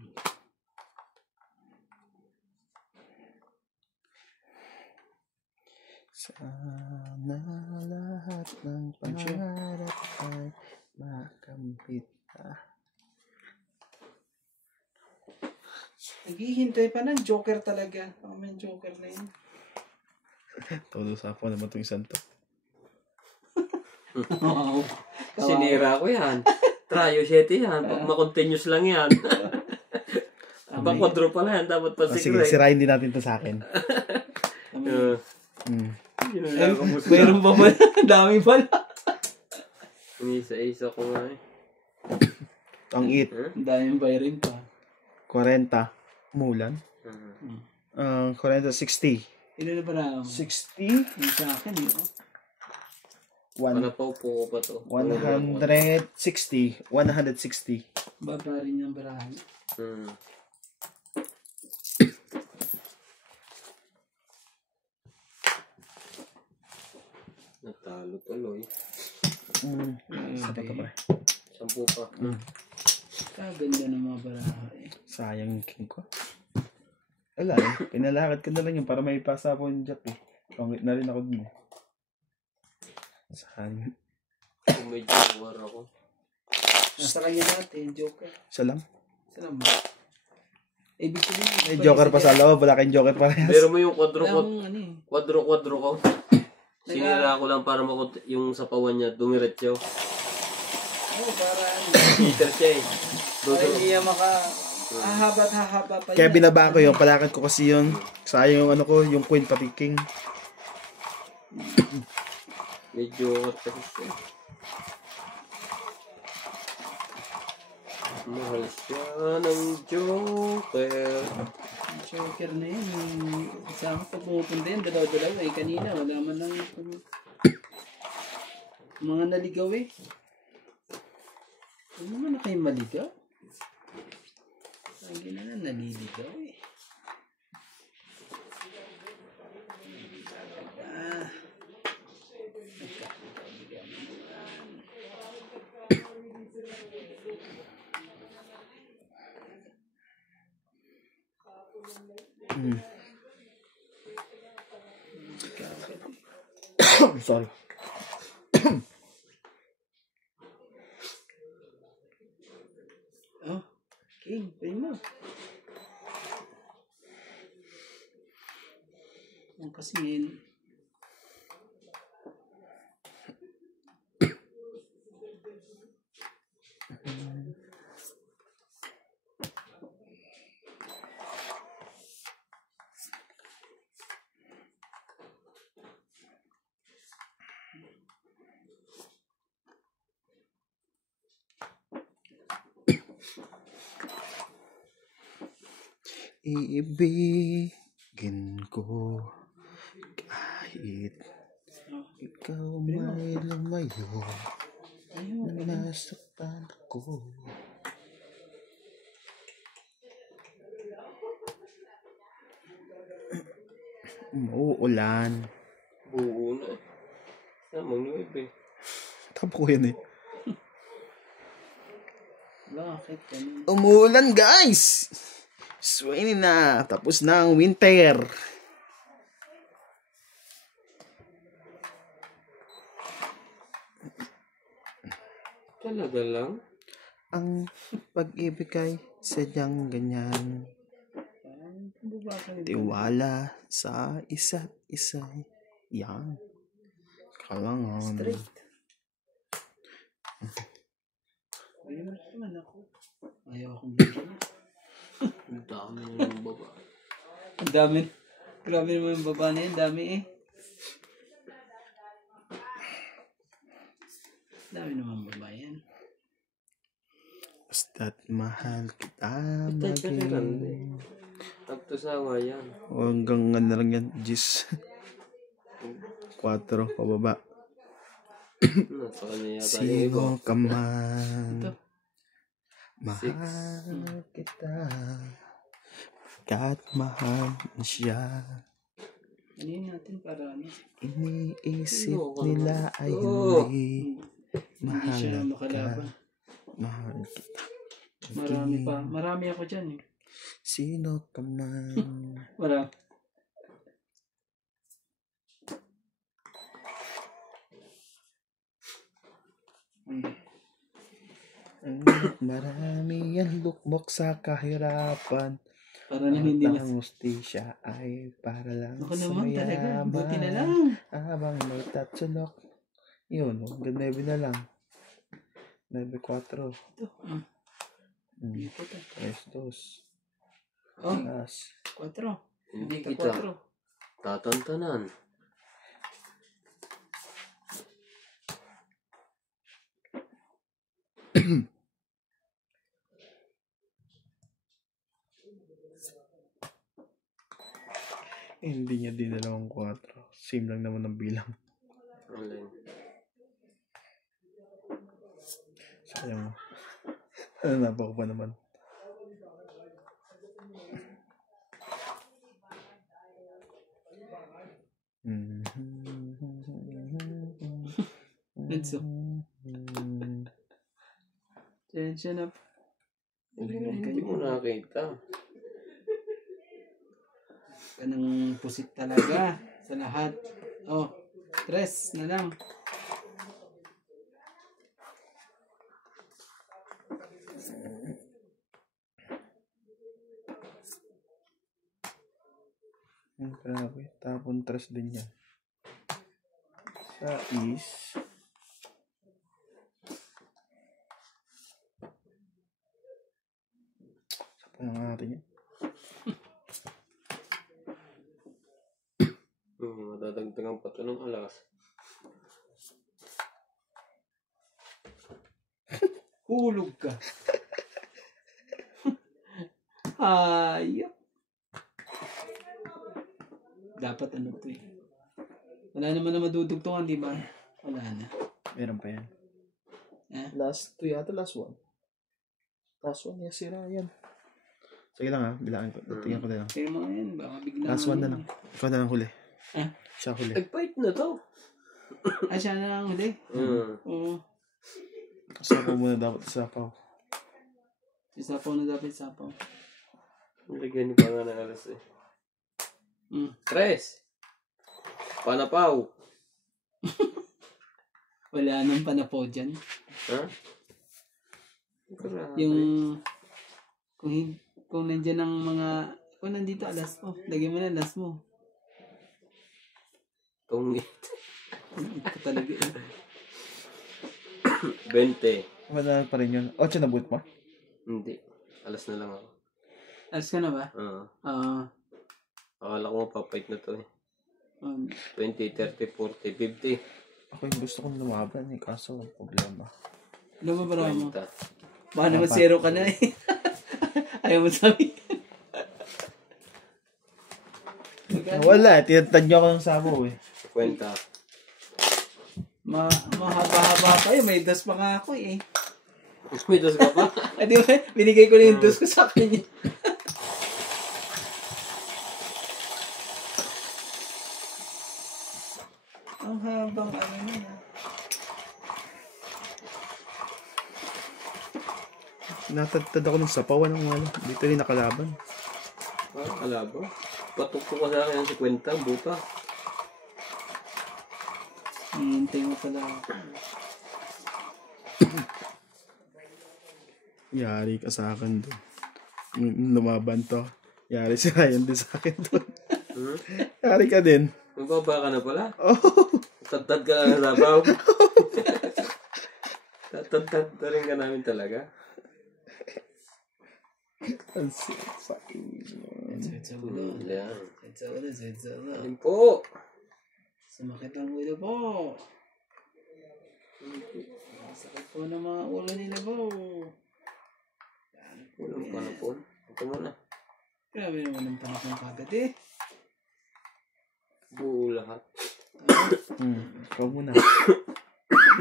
Sana lahat ng pangarap ay makamit ka. Naghihintay pa ng Joker talaga. Baka may Joker na yun. Todo sa ako naman itong isang to. Wow. Sinira ko yan. Tryo 7 yan. Pag ma-continuous lang yan. Pag quadro pala yan. Dapat pa Sige, sirahin din natin to sa akin. Mayroon pa ba? Dami pala. Isa-isa ko nga eh. Ang it. Daming bayarin pa. 40. Mulan. 40, 60. Ilan na ba na? 60? Yung sa akin eh. Oh. Manapaupo ko pa to. 160. 160. Baba rin yung barahan. Natalo tuloy. Sa pa to ba? 10 pa. Kaganda ng mga baraha eh. Sayang yung king ko. Wala eh. Pinalakad ko na lang yun para may pasa po yung jack eh. Pangit na rin ako dun eh. Sayang. Kung may Joker ako. Nasa kanya natin, Joker. Isa lang. Saan ba? Ibig sabihin. May joker pa sa loob. Wala kayong joker parehas. Pero mo yung Ano eh. quadro ko. Sinira ko lang para yung sapawan niya dumiretso. Oo, para ano. Peter siya eh. Para hindi niya hahaba at hahaba pa Kaya yan. binaba ko yung palakad ko kasi yun. Sayang yung ano ko, yung queen pati king. Medyo kasi siya. Mahal siya ng Joker. Joker na yun. Kasama pag pumupunta yan, dalaw-dalaw eh. Kanina, wala man lang mga naligaw eh. Ano naman na kayo maligaw? Lagi na naliligaw eh. Ah. Nagkakaligaw naman. Sorry. Oh, King, pay mo. Ang kasi ngayon. Iibigin ko kahit ikaw may lumayo. Nasaktan ako. Umuulan. Buo na eh. Namang 9 eh. Tapo ko yan eh. Bakit ganun? Umuulan guys! Swing na. Tapos na ang winter. Talaga lang? Ang pag-ibig ay sadyang ganyan. Bubasa rin. Tiwala sa isa't isa. Yan. Kalangan. Straight. Ayun naman ako. Ayaw akong bigyan. Ang dami ng baba. Ang dami. Grabe naman yung baba na yun. Dami eh. Dami naman baba yan. Basta't mahal kita Tay ka na lang. maging. Tagtusawa yan. O hanggang ano lang yan. 4 pababa. Nasa kanya yata yung iba. Sino ka man. Ito. Mahal kita. Kat mahal mo siya. Ano yun natin para ano? Iniisip Ano ka nila naman? ay Oh. hindi. Hindi siya Mahal makalaban. ka. Mahal kita. Marami pa. Marami ako dyan eh. Sino ka man. Wala. Marami yan lukmok sa kahirapan. Para na hindi At mas... ang hustisya ay para lang Ako sa naman talaga. Buti na lang. mayaman. Habang may tatsulok. Yun, hanggang 9 na lang. 9-4. Ito. Ito to. 3-2. Oh, Alas. 4. Hindi Ito kita 4. tatantanan. Hindi niya dinalawang 4. Same lang naman ang bilang. Alin. Sayang mo. Ano napako pa naman. Enzo. Sensya na. Hindi mo nakita. Kanang pusit talaga sa lahat. Oh, 3 na lang. Grabe. Tapon 3 din yan. Sa is. Sa pa nga natin yan. Madadagdagan pa ito ng alas. Hulog ka. Hayop. Dapat ano to eh. Wala naman na madudugtungan, di ba? Wala na. Meron pa yan. Eh? Last 2 yata, last 1. Last 1, yes, sira yan. Sige lang ha, bilangan ko. Tingnan ko na lang. Kaya mga yan, baka bigla. Last 1 na lang. Ikaw na lang huli. Eh? Siya huli. Nag-fight na to. Ah, siya na lang huli. Oo. Sapaw muna dapat sapaw. Isapaw na dapat isapaw. Lagyan niyo pa nga ng alas eh. 3. Panapaw. Wala nang panapaw dyan. Ha? Yung kung nandiyan ang mga kung nandito alas mo, lagyan mo na alas mo. Tungit. Ito talaga eh. 20. Wala pa rin yun. 8 na boot mo? Hindi. Alas na lang ako. Alas ka na ba? Akala ko mapapait na to eh. 20, 30, 40, 50. Ako yung gusto kong lumaban eh. Kaso ang problema. Lumabara mo. 20. Baka naman zero ka na eh. Ayaw mo sabi. Wala. Tinatad niyo ako ng sabaw eh. 50. Mahaba-haba kayo. May dos pa nga ako eh. May dos ka pa? Di ba? Binigay ko na yung dos ko sa kanya. Ang habang ano na. Natagtad ako ng sapaw. Walang wala. Dito rin nakalaban. Kalaban. Patukto ko sa akin ng 50. Buta. Hihintay mo pala. Yari ka sa akin doon. Lumaban to. Yari si Ryan din sa akin doon. Hmm? Yari ka din. Magbaba ka na pala. Oh. Tad-tad ka na ng rabaw. Tad-tad na rin ka namin talaga. Ang fucking... Sweet sa ulo. Yan. Sweet sa ulo, sweet sa ulo. Alin po. Sumakit ang ulo po. Sakit po ng mga ulo nila po. Walang panapon. Ito muna. Grabe naman ang panak ng kagad eh. Buo lahat. Ikaw muna.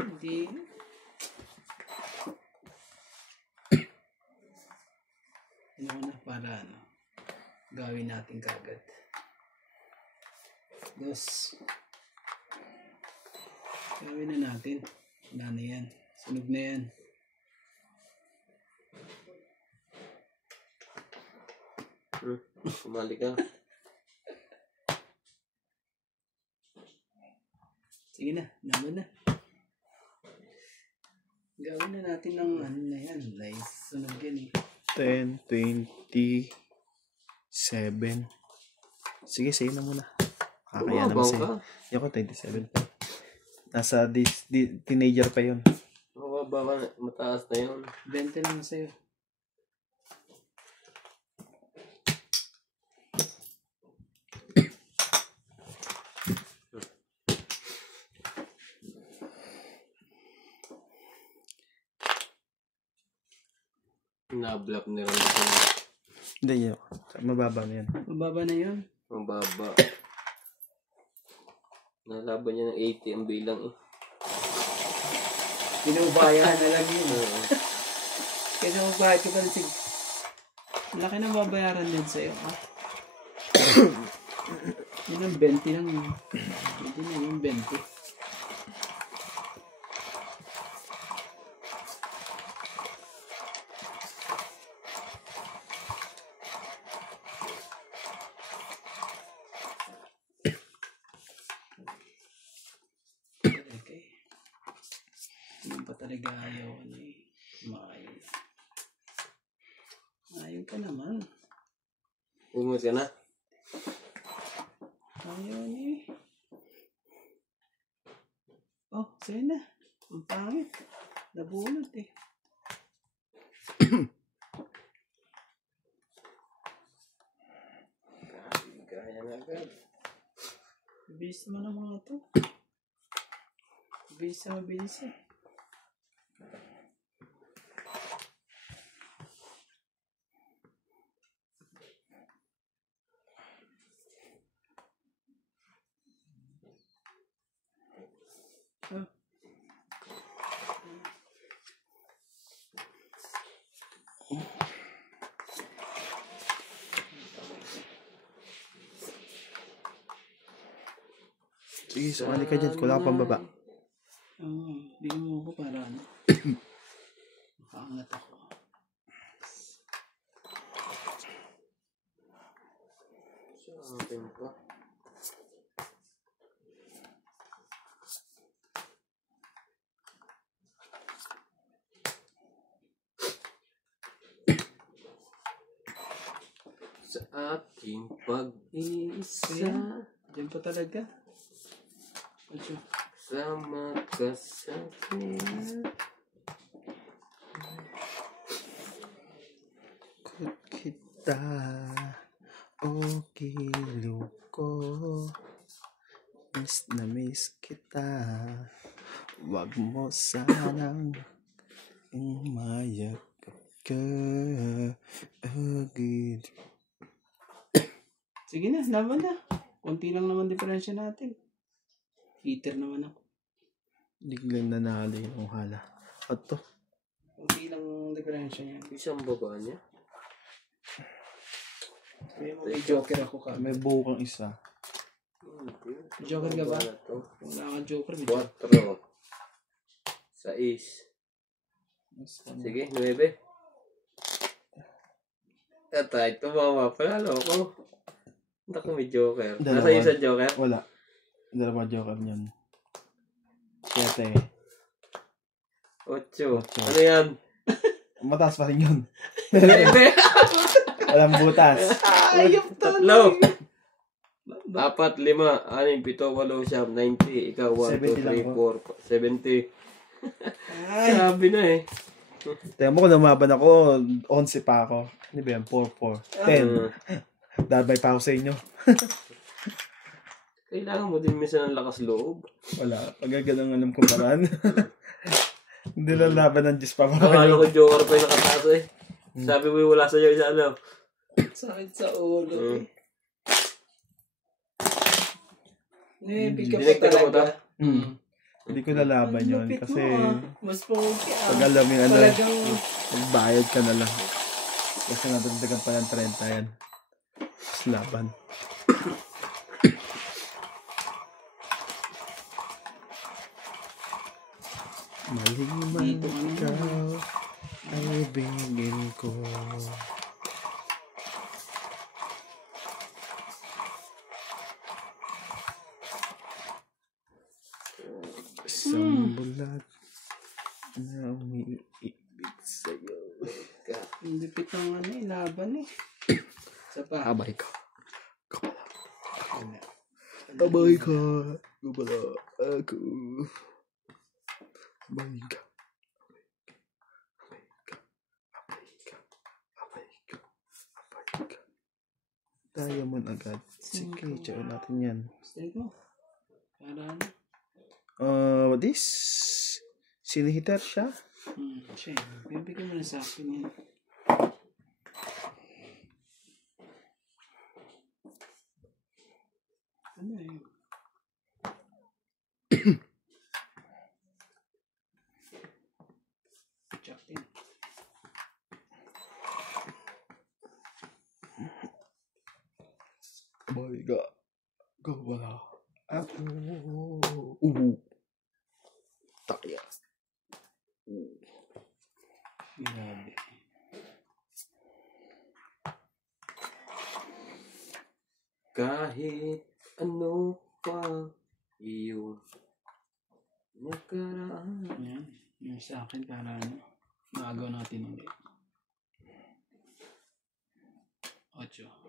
Hindi. Ano na para ano. Gawin natin kagad. Dos. Gawin na natin. Wala na yan. Sunog na yan. Sumali ka. Sige na. Naman na. Gawin na natin ng ano na yan. Nice. Sunog yan eh. 10, 27. Sige, sa'yo na muna. Kaya naman Bumabaw sa'yo. ka. Yung ko, 27 pa. Nasa teenager pa yun. Mababa ka. Mataas na yun. 20 lang sa'yo. Nablap ni Ron. Hindi yun. Mababa na yan. Mababa na yun. Mababa. Nalaban niya ng 80 ang bilang eh. Binubayahan na lang yun. Oo. Kaya magbayad ka pa ng sig. Laki na babayaran din sa'yo. Ha? Yun ang 20 lang yun. Hindi na yung 20. Okay. Yun pa talaga ayaw ano eh. Maayon. Ayaw ka naman. Umot ka na. Ayaw eh. Oh, sa'yo na. Ang pangit. Nabunod eh. Kaya na agad. Bilis naman ang mga to. Bilis na mabilis eh. Ah. Sige, sumali ka dyan. Wala ka pang baba. Oo, bigyan mo ako para ano. Makaangat ako. Sa akin pa. Sa aking pag-iisa. Diyan pa talaga. Ocho. Sama ka sa akin. Kut kita. O kilo ko. Miss na miss kita. Wag mo sanang mayakap ka. Agad. Sige na, laban na. Konti lang naman diferensya natin. Heater naman ako. Biglang nanalo yung hala. At to. Konti lang diferensya niya. Isang baba niya. May joker ako ka. May buo kang isa. Joker ka ba? Wala to. Wala kang joker. May joker. 4. 6. Sige, 9. Tatay, tumawa pala, loko. Naku, may joker. Dalawa. Nasa isa joker? Wala. Dalawa joker niyan. 7. 8. Ano yan? Mataas pa rin yun. 9. Walang butas. Ayop Tatlo. 4, 5, 6, 7, 8, 90. Ikaw, 1, 70 lang 2, 3, po. 4, 70. Ay, Sabi na eh. Tingnan mo kung lumaban ako, 11 pa ako. Ano ba yan? 4, 4, 10. Dabay pa ako sa inyo. Kailangan mo din minsan ng lakas loob. Wala. Pagagalang alam ko paraan. Hindi lang laban ng Diyos pa. Akala ko joker pa yung nakataso eh. Sabi mo wala sa'yo isa ano. sakit sa ulo. Mm. Nibig ka pa Dinagdagan mo talaga. Hindi ko nalaban yun. Lupit Kasi mo, ah. Mas pogi pag alam yung ano, Talagang, magbayad ka na lang. Kasi nadagdagan pa ng 30 yan. Tapos laban. Maling ikaw ay bigin ko. Isang bulat na umiibig sa'yo. ang lupit ng ano eh, laban eh. Sa pa. Abay ka. Abay ka. Gubala ako. Abay ka. Abay ka. Diamond agad. Sige, tsayon natin yan. Stay ko. Para ano? What is? Sinihiter siya? Siya, bibigyan mo na sa akin yan. Ano eh? Check din. Abay ka. Gubala ako. Takya. Grabe. Kahit ano pa iyong nakaraan. Yan. Yung sa akin para ano. Maagaw natin ulit. 8.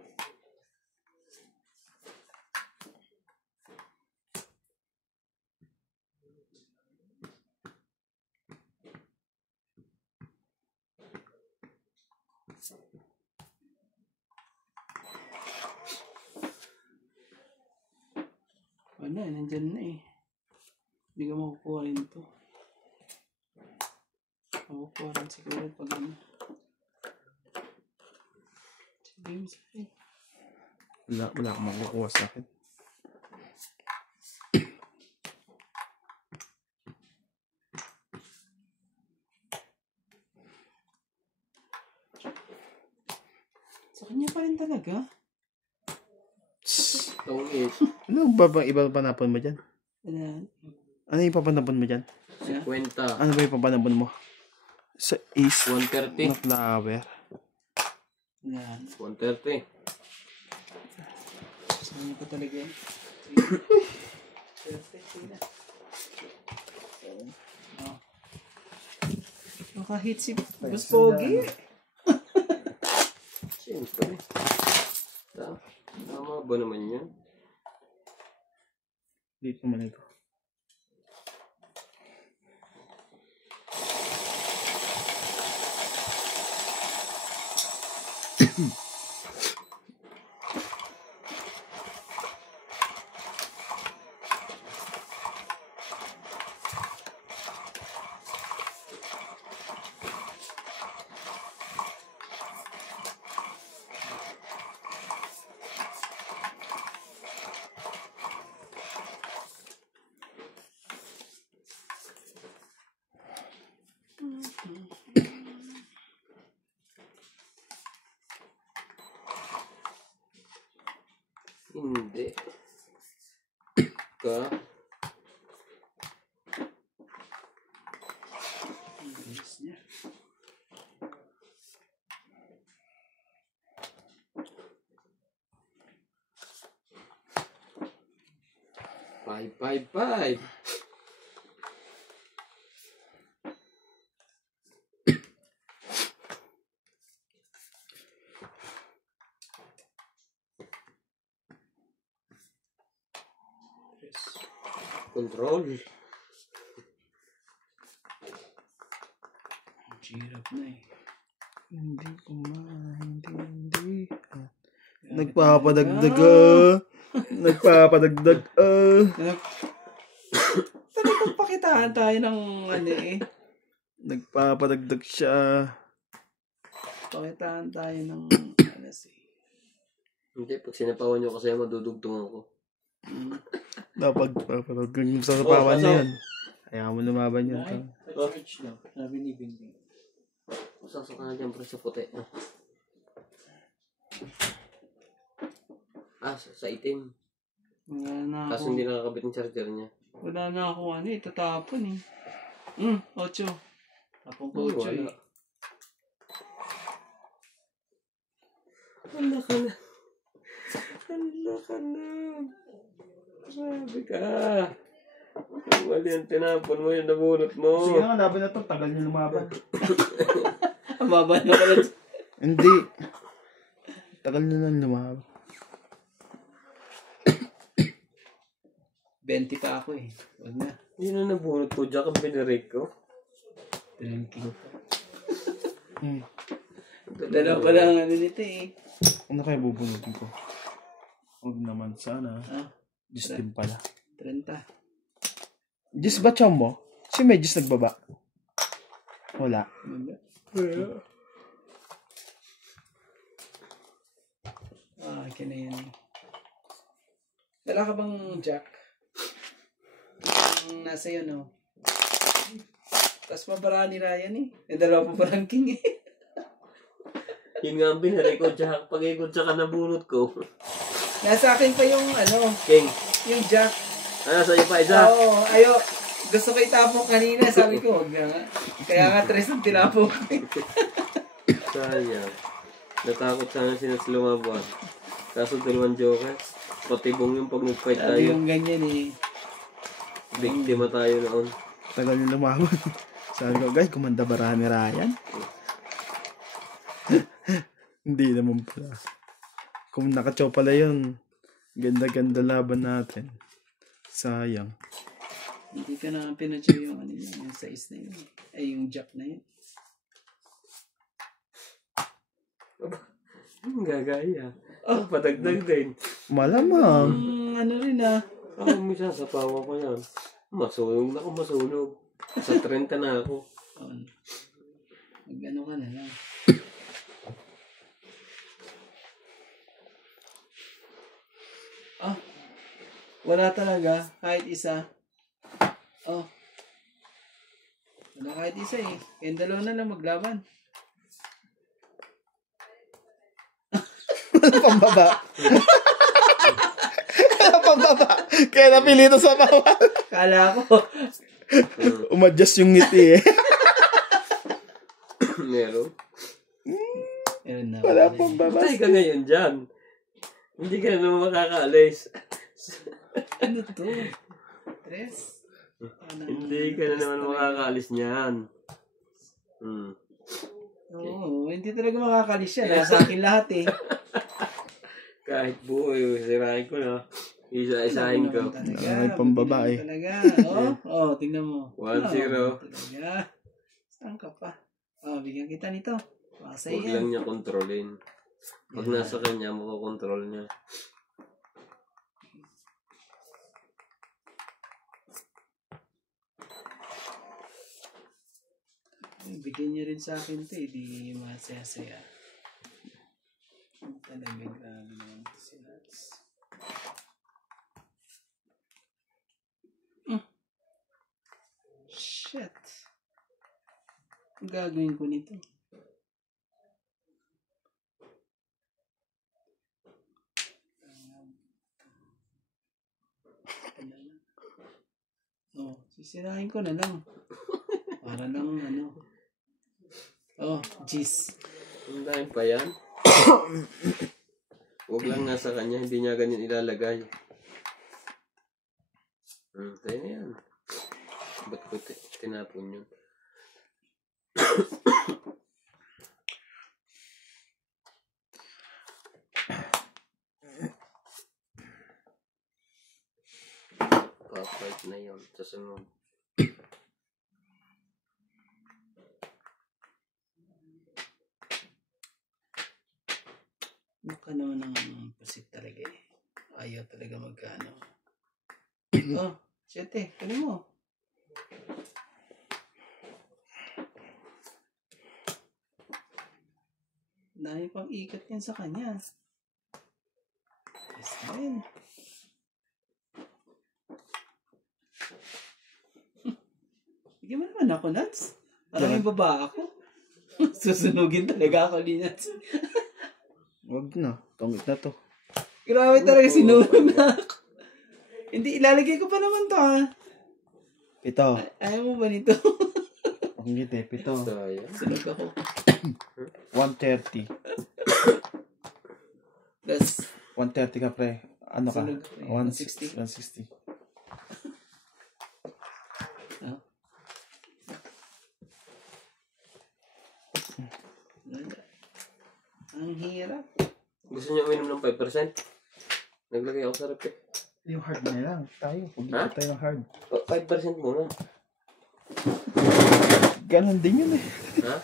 Wala, nandyan na eh. Hindi ka makukuha rin ito. Makukuha rin siguro pag ano. Sige, masakit. Wala akong makukuha sa akin. Sa kanya pa rin talaga. Tong 8. Ano ba bang iba panapon mo dyan? Wala. Ano yung papanapon mo dyan? 50. Ano ba yung papanapon mo? Sa is 130. na flower. Wala. 130. Sa kanya pa talaga yan. Perfect. Sige. Nakahit si Boss Pogi. Siyempre. Tama ba naman yan? Dito man ito. Hindi. Ka. Yes, niya. Five. Control. Hirap na eh. Hindi ko hindi. Nagpapadagdag Nagpapadagdag Talagang pakitaan tayo ng ano eh. Nagpapadagdag siya. Pakitaan tayo ng ano Hindi, pag sinapawan nyo kasi madudugtong ako. Dapat papadagdag mo sa sapawan niya yan. Kaya mo lumaban yan. Ay, pa-charge lang. Sabi ni Bingbing. Sasok ka na dyan, pre, sa puti. Sa itim. Wala na Kaso ako. hindi nakakabit yung charger niya. Wala na ako ano eh. Tatapon eh. 8. Tapong ko 8 Wala. eh. Hala ka na. Grabe ka. Mali ang tinapon mo yung nabunot mo. Sige nga, laban na to. Tagal niya lumaban. Ang baba na pala. Hindi. Tagal na lang lumaban. 20 pa ako eh. Wag na. Yun ang nabunot ko. Diyan ang binirake ko. Drinking pa. Hmm. Dalawa pa lang ano nito eh. Ano kaya bubunutin ko? Huwag naman sana. Ah, Diyos din pala. 30. Diyos ba chum mo? Si may Diyos nagbaba? Wala. Wala. Akin na yan. Dala ka bang jack? Yung nasa yun, no? Tapos mabara ni Ryan eh. May dalawa pa parang king eh. Yun nga ang binirake ko. Diyan pag-ikot siya ka nabunot ko. Nasa akin pa yung ano, King. yung jack. Sa'yo pa isa. Oo, gusto ko itapon kanina. Sabi ko, huwag na nga. Kaya nga 3 ang tinapon. Sayang. Natakot sana sila sa lumaban. Kaso dalawang joker. Patibong yung pag nag-fight Sabi tayo. yung ganyan eh. Biktima tayo noon. Tagal niya lumaban. Sabi ko, guys, kumanda ba ni Ryan? Hindi naman pala. Kung nakachow pala yun, ganda-ganda laban natin. Sayang. Hindi ka na pinachew yung ano yun, yung size na yun. Ay, yung jack na yun. Gagaya. Padagdag din. Malamang. Ano rin ah. Ako minsan sa pawa ko yan. Masunog na ako, masunog. Sa 30 na ako. Mag-ano ka na lang. Wala talaga. Kahit isa. Wala kahit isa eh. Kayong dalawa na lang maglaban. Wala pang baba. Wala pang baba. Kaya napilito sa bawal. Kala ko. Umadjust yung ngiti eh. Meron. Ayun na. Wala pang baba. Patay ka ngayon dyan. Hindi ka na naman makakaalis. Ano to? Tres? Hindi ka na naman makakaalis niyan. Oo, hindi talaga makakalis yan. Nasa akin lahat eh. Kahit buo, sirahin ko na. Isa-isahin ko. May pambaba eh. Talaga. Tingnan mo. 1-0. Talaga. Saan ka pa? Bigyan kita nito. Masaya Huwag yan. lang niya kontrolin. Pag nasa kanya, makakontrol niya. Bigyan niya rin sa akin to eh. Di masaya-saya. Talaga grabe naman sila. Shit. Ang gagawin ko nito? Sisirahin ko na lang. Para lang ano. Jeez. Ang dahil pa yan. Huwag lang nasa kanya, hindi niya ganyan ilalagay. Tayo na yan. Ba't ko tinapon yun? Papa. Fight na yun. Susunod. Mukha naman ng pusik talaga eh. Ayaw talaga magkano. Oh, 7. Kunin mo. Dami pang ikot yan sa kanya. Yes, man. Bigyan mo naman ako, Nats. Maraming baba ako. Susunugin talaga ako ni Nats. Wag na. Tungit na to. Grabe talaga, sinunog na ako. Hindi, ilalagay ko pa naman to ha. 7. Ayaw mo ba nito? Ang ngiti, 7. Sayang. Sunog ako. 130. That's 130 ka, pre. Ano ka? Sunog, pre. 160. 160. ah. Ang hirap. Gusto niyo uminom ng 5%? Naglagay ako sa rep eh. Yung hard na lang. Tayo. Huwag Ha? tayo ng hard. 5% muna. Ganon din yun eh. Ha?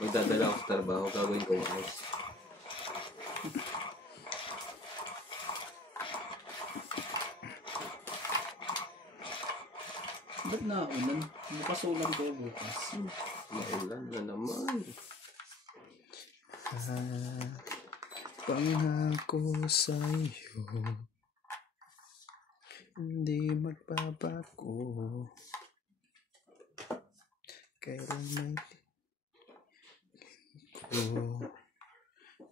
Magdadala ako sa trabaho, gagawin ko ayos. Ba't naulan? Bukas ulan ko bukas. Maulan na naman. Pangako sa'yo, hindi magbabago. Kailan may ko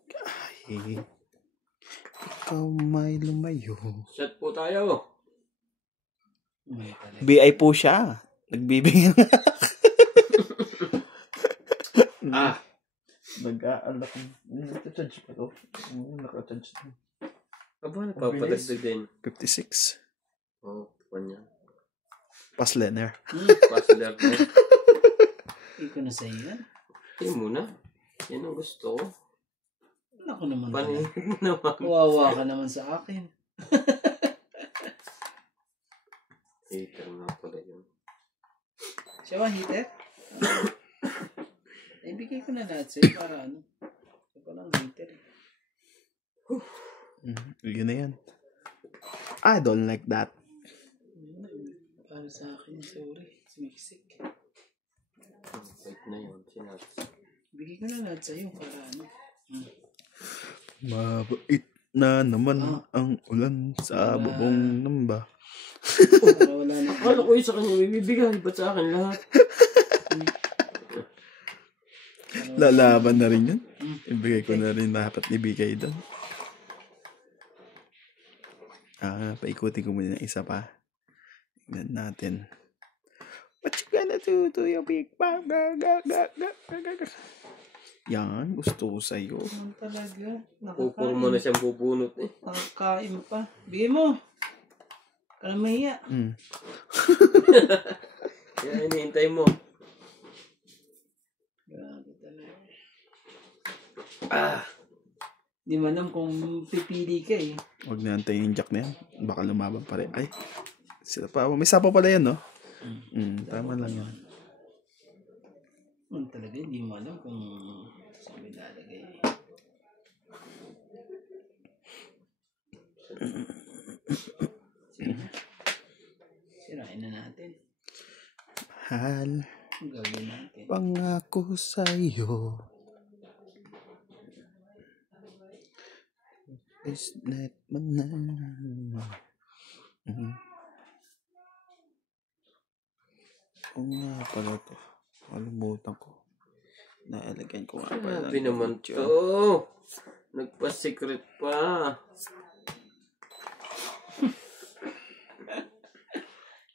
kahit ikaw may lumayo. Shot po tayo. May talaga. BI po siya. Nagbibigyan. Ah! Nag-aalak. Naka-charge pa to. Naka-charge to. Aba, nagpapadagdag din. 56. Oh, kanya. Pas Lenner. Pasler na. Hindi ko na sa'yo yan. Tingin muna. Yan ang gusto ko. Ako naman. Panin naman. Kawawa ka naman sa akin. Hater nga pala yun. Siya ba, heater? Ibigay ko na lahat sa'yo para ano. Siya pa lang heater. Yun na yan. I don't like that. Para sa akin, sorry. Sumiksik. Fight na yun. Sinat. Ibigay ko na lahat sa'yo para ano. Mabait na naman ang ulan sa bubong namba. Para wala na. Akala ko yung sa kanya bibigay. Ba't sa akin lahat? Lalaban na rin yun. Ibigay ko na rin dapat ibigay doon. Paikutin ko muna ng isa pa. Tignan natin. What you gonna do to your big bang? Yan, gusto ko sa'yo. Ano talaga? Pupuro mo na siyang bubunot eh. Nakakain pa. Bigay mo. Kala mahiya. Yan, hinihintay mo. Grabe talaga. Di man alam kung pipili ka eh. Huwag na antayin yung jack na yan. Baka lumaban pa rin. Ay, sila pa. May sapa pala yan, no? Tama lang yan. Ano talaga, hindi mo alam kung saan may lalagay. Sige na. Sirain na natin. Mahal, Ang gawin natin. pangako sa'yo. Is not banana. Oo nga pala to. Kalimutan ko. Naalagyan ko nga pala. Sabi naman video. to. Nagpa-secret pa.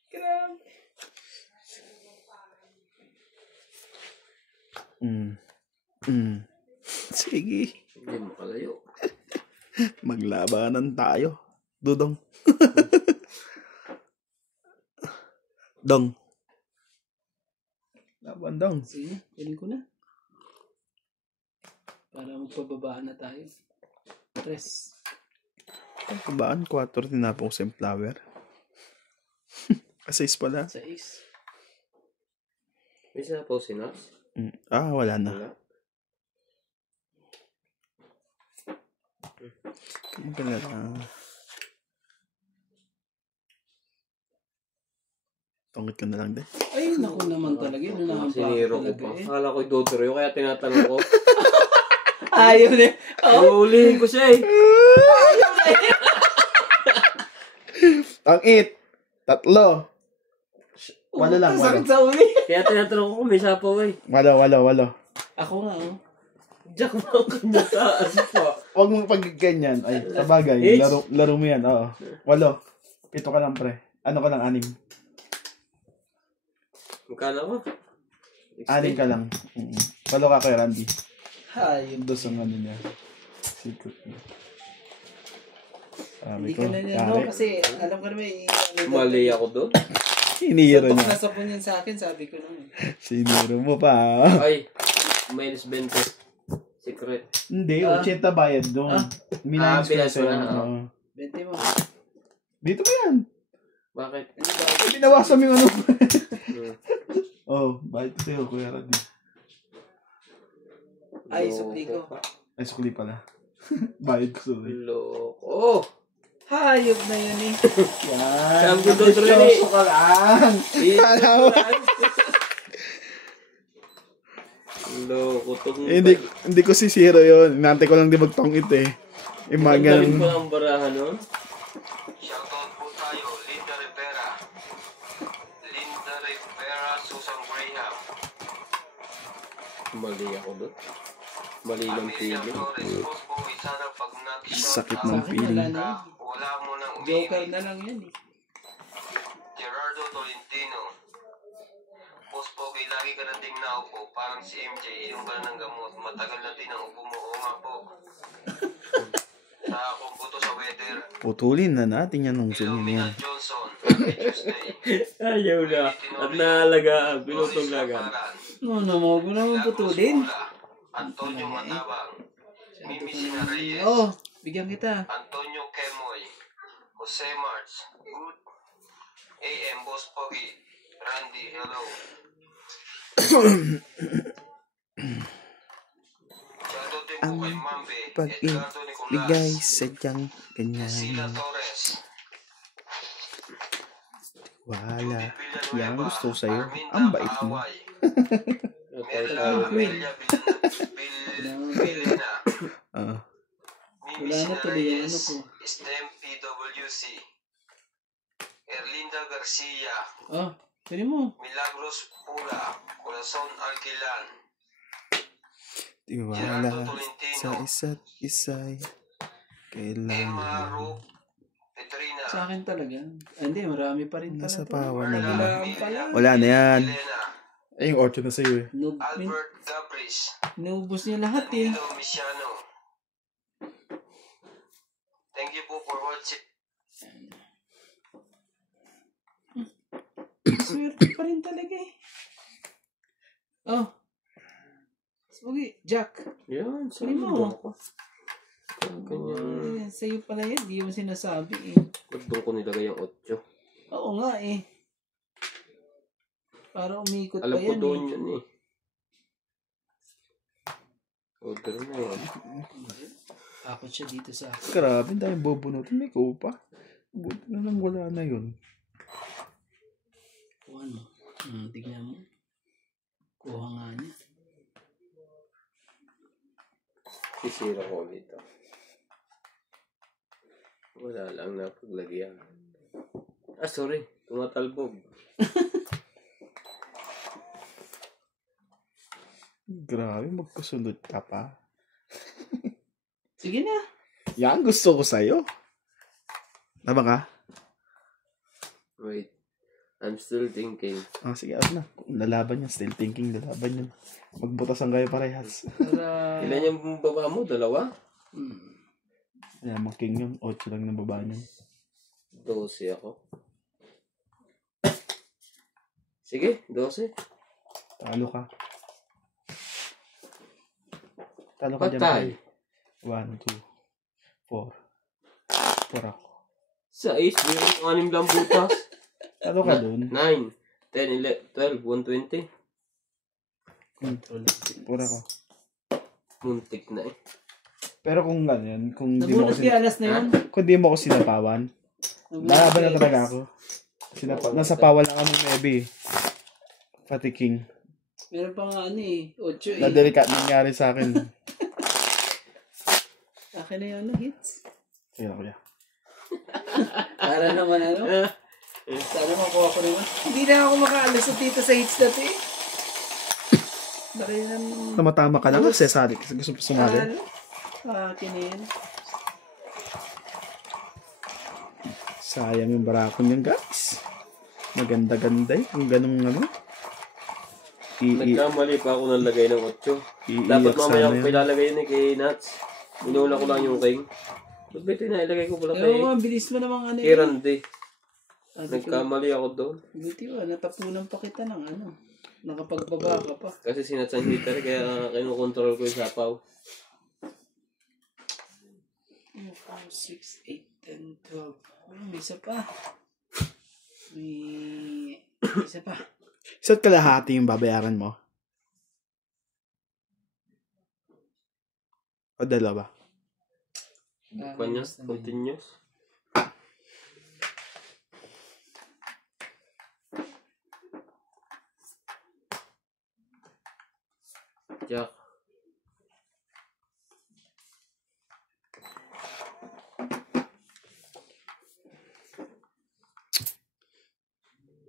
Grabe. Sige. Hindi makalayo. Maglabanan tayo. Dudong. Dong. Bandang. Sige, kunin ko na. Para magpababaan na tayo. 3. Ang kabaan, 4 tinapong ko sa flower. Kasi pala. 6. May isa po sinas? Wala na. Wala. Maganda na. Tungit ka na lang din. Ay, naku naman talaga. Yun na Siniro ko talaga pa. eh. Akala ko idodoro yun, kaya tinatanong ko. Ayaw na. Uulihin ko siya eh. Tangit! 3. Walo lang, walo. Sakit sa uli. Kaya tinatanong ko kung may sapaw eh. Walo. Ako nga, oh. Jack mo ang kanya taas pa. Huwag mong pagganyan. Ay, sabagay. H? Laro mo yan, oo. 8. 7 ka lang, pre. Ano ka lang, 6. Magkano ko? 6 ka lang. 8 ka kay Randy. Hayop. Dos ang ano niya. Secret niya. Sabi Hindi ko, ka na niya, no? Kasi alam ko naman, Mali ako doon. siniro Satok niya. na sapon yan sa akin, sabi ko naman. Siniro mo pa. Ay, minus 20. Secret. Hindi, 80 bayad doon. Minayos ko pinayos mo sa'yo. na, oo. Oo. 20 mo. Dito ba yan? Bakit? Ano ba? Binawasan mo yung ano. Hmm. Bayad ko sa'yo, Kuya Randy. Ay, sukli ko. Ay, sukli pala. Bayad ko sa'yo. Loko. Oh! Hayop na yun eh. Yan. Saan ko doon rin eh? Ka lang. Loko. Hindi ko sisiro yun. Inantay ko lang di magtongit eh. Imaga Galing ng... ko ang barahan nun. Shoutout po tayo, Linda Rivera. Linda Rivera, Susan Graham. Mali ako doon. Mali ng Amelia feeling. Flores, boss po, sana pag Sakit nag-shoutout ng Sa akin, feeling. wala na. wala mo nang Joker umiimik. na lang yan eh. Gerardo Tolentino. Boss Pogi, lagi ka na ding naupo. Parang si MJ, inom ka na ng gamot. Matagal na din ang upo mo. Oo nga po. Sa akong buto sa weather. Putulin na natin yan ng Zoom Philomena yan. Johnson. Happy Tuesday. Ayaw na. At naalagaan. Pinutong Loris lagan. Laparan. No, huwag mo naman Milagros putulin. Pula. Antonio Matabang. Mimi Sina Reyes. Oh, bigyan kita. Antonio Kemoy. Jose March. Good AM Boss Pogi. Randy, hello. Shoutout din po kay Mambe. Edgardo Bigay Nicolas. sadyang Sila ganyan. Torres. Wala. Judith Villanueva. Yan ang gusto ko sa'yo. Arminda Ang bait mo. Kaaway. Merla Amelia Villena. Mimi Wala na tuloy yung ano Sinareyes. ko. STEM PWC. Erlinda Garcia. Oh, pwede mo. Milagros Pula. Corazon Alquilan. Tiwala sa isa't isa'y Emma kailangan. Ro Petrina. Sa akin talaga. Hindi, marami pa rin Nasa pala. pawa na Merla lang. Amelia Wala na yan. Elena. Ay, yung 8 na sa'yo eh. Albert Gabris. Nubos niya lahat eh. Danilo Misiano. Thank you po for watching. Swerte pa rin talaga eh. Oh. Sige, Jack. Yan. Sali Saan mo. mo ako? Ganyan. Sa'yo pala yan. Di mo sinasabi eh. Ba't doon ko nilagay yung 8? Oo nga eh. Para umikot Alam pa ko yan doon eh. yan eh. Order na yan. Takot siya dito sa akin. Grabe, dahil bobunutin. May ko pa. Buti na lang wala na yun. Kung ano. Tignan mo. Kuha nga niya. Sisira ko ulit. Wala lang na paglagyan. Sorry. Tumatalbog. Grabe, magkasunod ka pa. Sige na. Yan, gusto ko sa'yo. Tama ka? Wait. I'm still thinking. Sige, ako na. Lalaban yan. Still thinking, lalaban yan. Magbutasan kayo parehas. Para... Ilan yung baba mo? 2? Ayan, making yun. 8 lang ng baba niyan. 12 ako. Sige, 12. Talo ka. Talo ka dyan. Patay. 1, 2, 4. 4 ako. 6, mayroong 6 lang butas. Talo ka dun. 9, 10, 11, 12, 120. Control. 4 ako. Muntik na eh. Pero kung ganyan, kung di mo Nabunot ako, kaya alas na yun. kung di mo ako sinapawan, lalaban na talaga ako. Nasa pawan lang kami maybe. Fatiking. Meron pa nga ano eh. 8 eh. Nadelikat nangyari sa akin. Akin na yung hits. Sige na kuya. Para naman ano. Sana makuha ko naman. Hindi na ako makaalas sa tito sa hits na to eh. Bakit yan? Tamatama ka lang kasi sali. Gusto mo sumali. Ano? Akin na yan. Sayang yung barakon yan guys. Maganda-ganda eh. Ang ganong ano. Nagkamali pa ako ng lagay ng 8. Dapat mamaya ko ilalagay yun eh kay Nats. Inuna ko lang yung king. Ba't ba ito na ilagay ko pala kay Oo, ang bilis mo namang ano kay Randy. eh. Nagkamali ako doon. Buti ba, natapunan pa kita ng ano. Nakapagbaba ka pa. Kasi sinat sa heater kaya kinukontrol ko yung sapaw. 4, 6, 8, 10, 12. May isa pa. May isa pa. Isa't kalahati yung babayaran mo? O dalawa? Kanyas, continuous. Jack.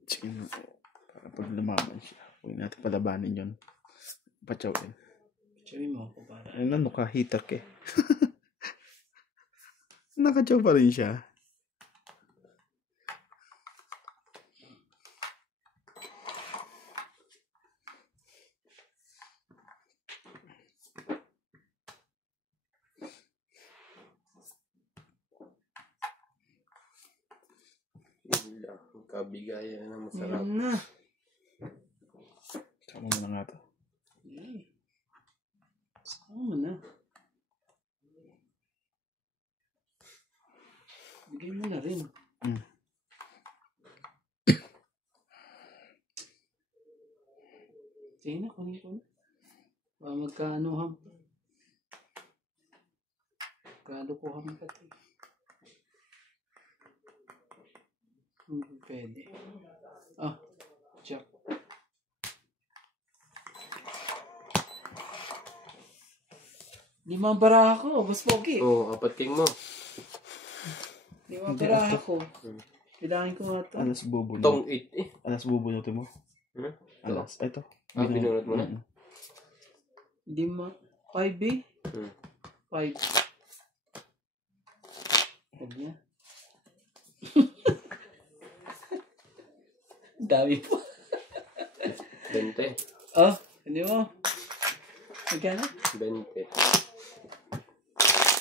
Sige na. Para pag lumaban siya. Huwag natin palabanin yun. Patsawin. Sabi mo ako para. Ayun ano ka, hitak eh. Nakatsaw pa rin siya. Kabigayan na masarap. Ayun na. Sama mo na nga to. Eh. Sama na. Bigay mo na rin. Sige na, kunin ko na. Baka magkaanuhan pa. Kalukuhan pa ito. Hindi pwede. Ah, Jack. Limang bara ako, Boss Pogi. Oo, 4 king mo. Limang bara ako. Kailangan ko nga ito. Alas bubunot. Tong 8 eh. Alas bubunutin mo. Hmm? Alas. Ito. Binunot mo na? Lima. 5 eh. 5. Huwag niya. Dami po. 20. Oh, hindi mo. Magkano? 20.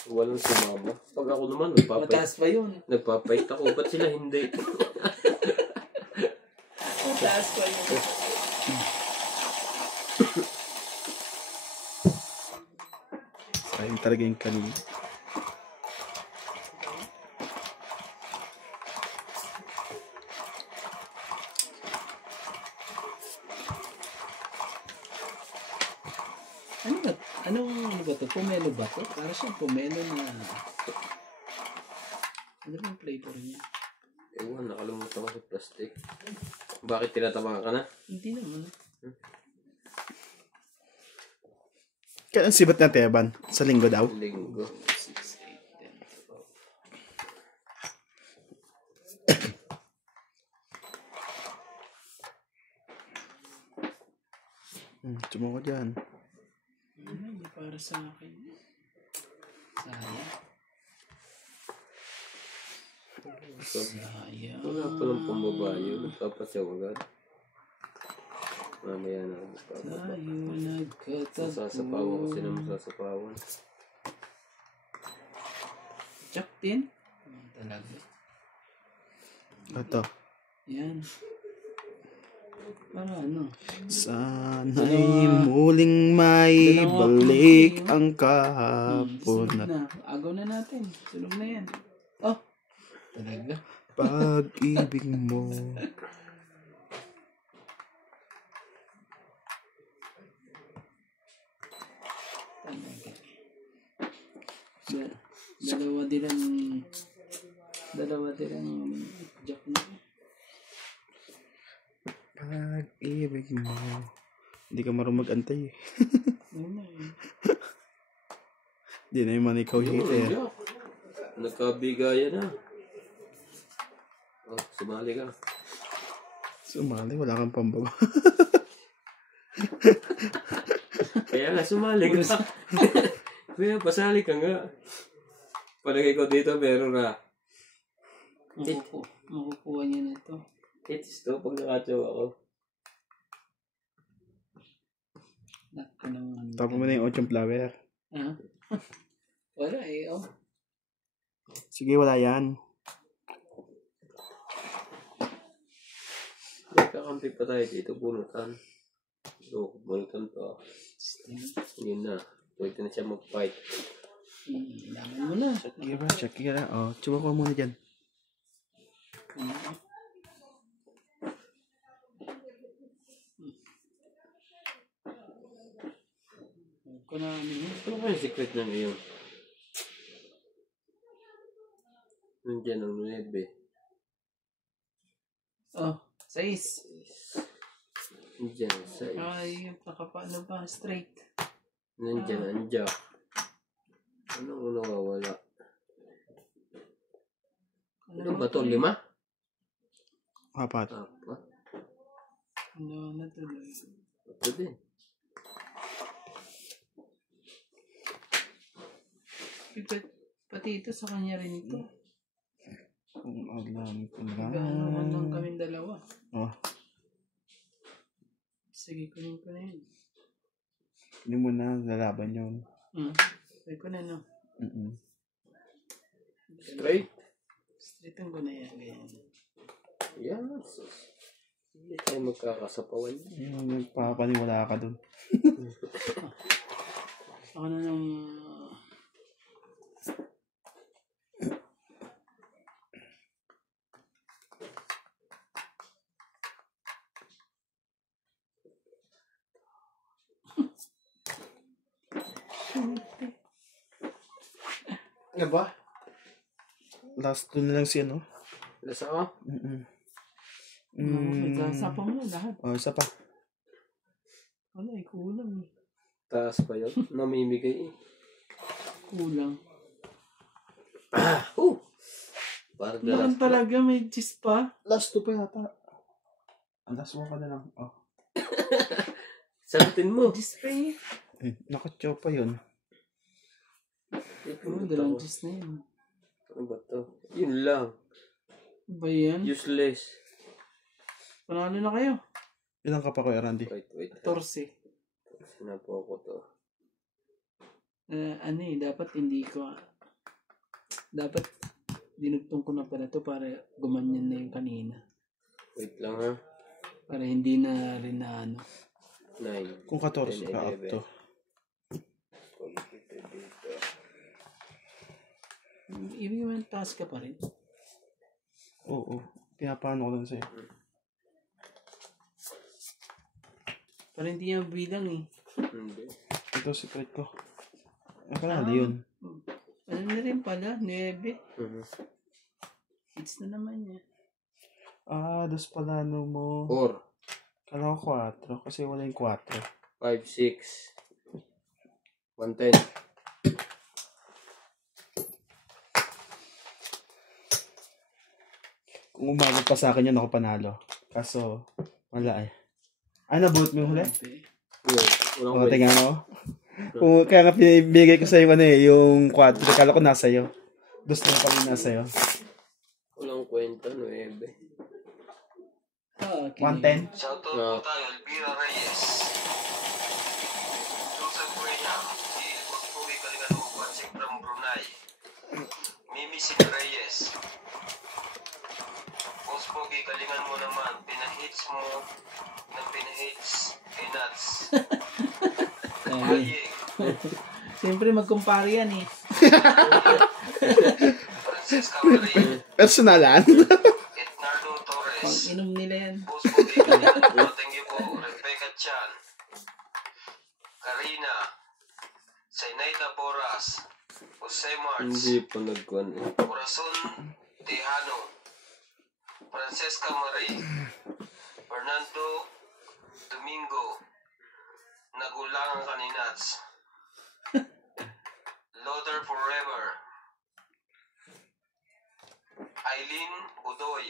Walang sumama. Pag ako naman, nagpapait. Mataas pa yun. Nagpapait ako. Ba't sila hindi? Mataas pa yun. Sayang talaga yung kanina. Ano ba? Ano ba to? Pomelo ba to? Para siyang pomelo na... Ano ba yung flavor niya? Ewan, nakalimutan ko sa plastic. Bakit tinatamaan ka na? Hindi naman. Kailan sibat na Teban? Sa linggo daw? Linggo. 6, 8, 10, 12. Tsuma ko dyan. Hindi para sa akin. Sayang. Sayang. Wala palang pambabayo. Nagpapasyaw agad. Mamaya na ako magpapasyaw. Tayo nagkatagpo. Masasapawan ko sila masasapawan. Jack din? Talaga. Ito. Yan. Para ano? Sana'y muling may balik ang kahapon Sunog at na. Agaw na natin. Sunog na yan. Oh. Talaga. pag-ibig mo. Talaga. Dalawa din ang joke na. Pag-ibig mo. Hindi ka marunong mag-antay eh. Ano eh. Hindi na yung manikaw hater. Nagkabigayan na. Oh, sumali ka. Sumali, wala kang pambaba. Kaya nga, sumali ka. Kaya, pasali ka nga. Palagay ko dito, meron na. Makukuha niya na ito. It's to, pag nakatsaw ako. Naka naman. Tapos mo na yung 8 flower. Ha? Wala eh. Oh. Sige, wala yan. Magkakampi pa tayo dito, bunutan. So, bunutan to. Yun na. Pwede na siya mag-fight. Laman mo na. Check ka na. Oh, tsuba ko muna dyan. Ano ba yung secret na ngayon? Nandiyan ang 9. Oh, 6. Nandiyan ang 6. Ay, nakapaano ba? Straight. Nandiyan ang jack. Anong nawawala? Ano ba ito? 5? Apat. Ano na tuloy? Ito din. Pati ito sa kanya rin ito. Kung alam ko Hanggang naman lang lang. kaming dalawa. Oh, Sige, kunin ko na yun. hindi mo na lalaban yun. Kunin ko na, no? Straight? Straightan ko na yan. Ganyan. Yes. Hindi tayo magkakasapawan. Yung nagpapaniwala ka dun. Ako na nung... Ano ba? Last two na lang si ano. Lasa ako? Sapa mo na lahat. Oh, isa pa. Wala, kulang eh. Taas pa yun. Namimigay eh. Kulang. Parang Naman talaga, may cheese pa. Last two pa yata. Ang last one ka na lang. Oh. Sagutin mo. Cheese pa eh. Nakatsaw pa yun. Dalang cheese na yun. Ano ba to? Yun lang. Ba yan? Useless. Panalo na kayo. Ilang ka pa ko, Randy? Wait. 14. Sinapo ko to. Ano eh, dapat hindi ko... Dapat dinugtong ko na pala to para gumanyan na yung kanina. Wait lang ha. Para hindi na rin na ano. 9. Kung 14 ka up to. Ibig naman taas ka pa rin. Oo. Pinapano ko lang sa'yo. Para hindi niya bilang eh. Hindi. Ito secret ko. Ano ka na, yun? Ano na rin pala? 9. Mhm. Hits na naman niya. Ah, dos pala ano mo. 4, Kala ko 4 kasi wala yung 4. 5, 6, 110. Kung umabot pa sa akin yun, ako panalo. Kaso, wala eh. Ah, nabuot mo yung huli? Walang O, wait. tingnan mo. Kung, kaya nga pinibigay ko sa'yo ano eh, yung 4. Kala ko nasa iyo. Dos lang pala yung nasa iyo. Walang kwenta, 9. Ah, okay. 110? Shoutout po tayo, Elvira Reyes. Joseph Graham, Pagpugi Kalingan Upansik from Brunei. Mimi Sin Reyes. Boss Pogi, kalingan mo naman, pinahits mo ng pinahits kay Nuts. Ay, Hayek, siyempre magkumpare yan eh. Francesca Marie, Personalan. Ednardo Torres, Pang-inom nila yan. Boss Pogi Galiano, thank you po, Rebecca Chan, Karina, Zainaida Boras, Jose Martz, Hindi pa nagkuhan eh. Corazon Tejano, Francesca Marie, Fernando Domingo, Nagulangan ka ni Nuts, Loader Forever, Eileen Budoy,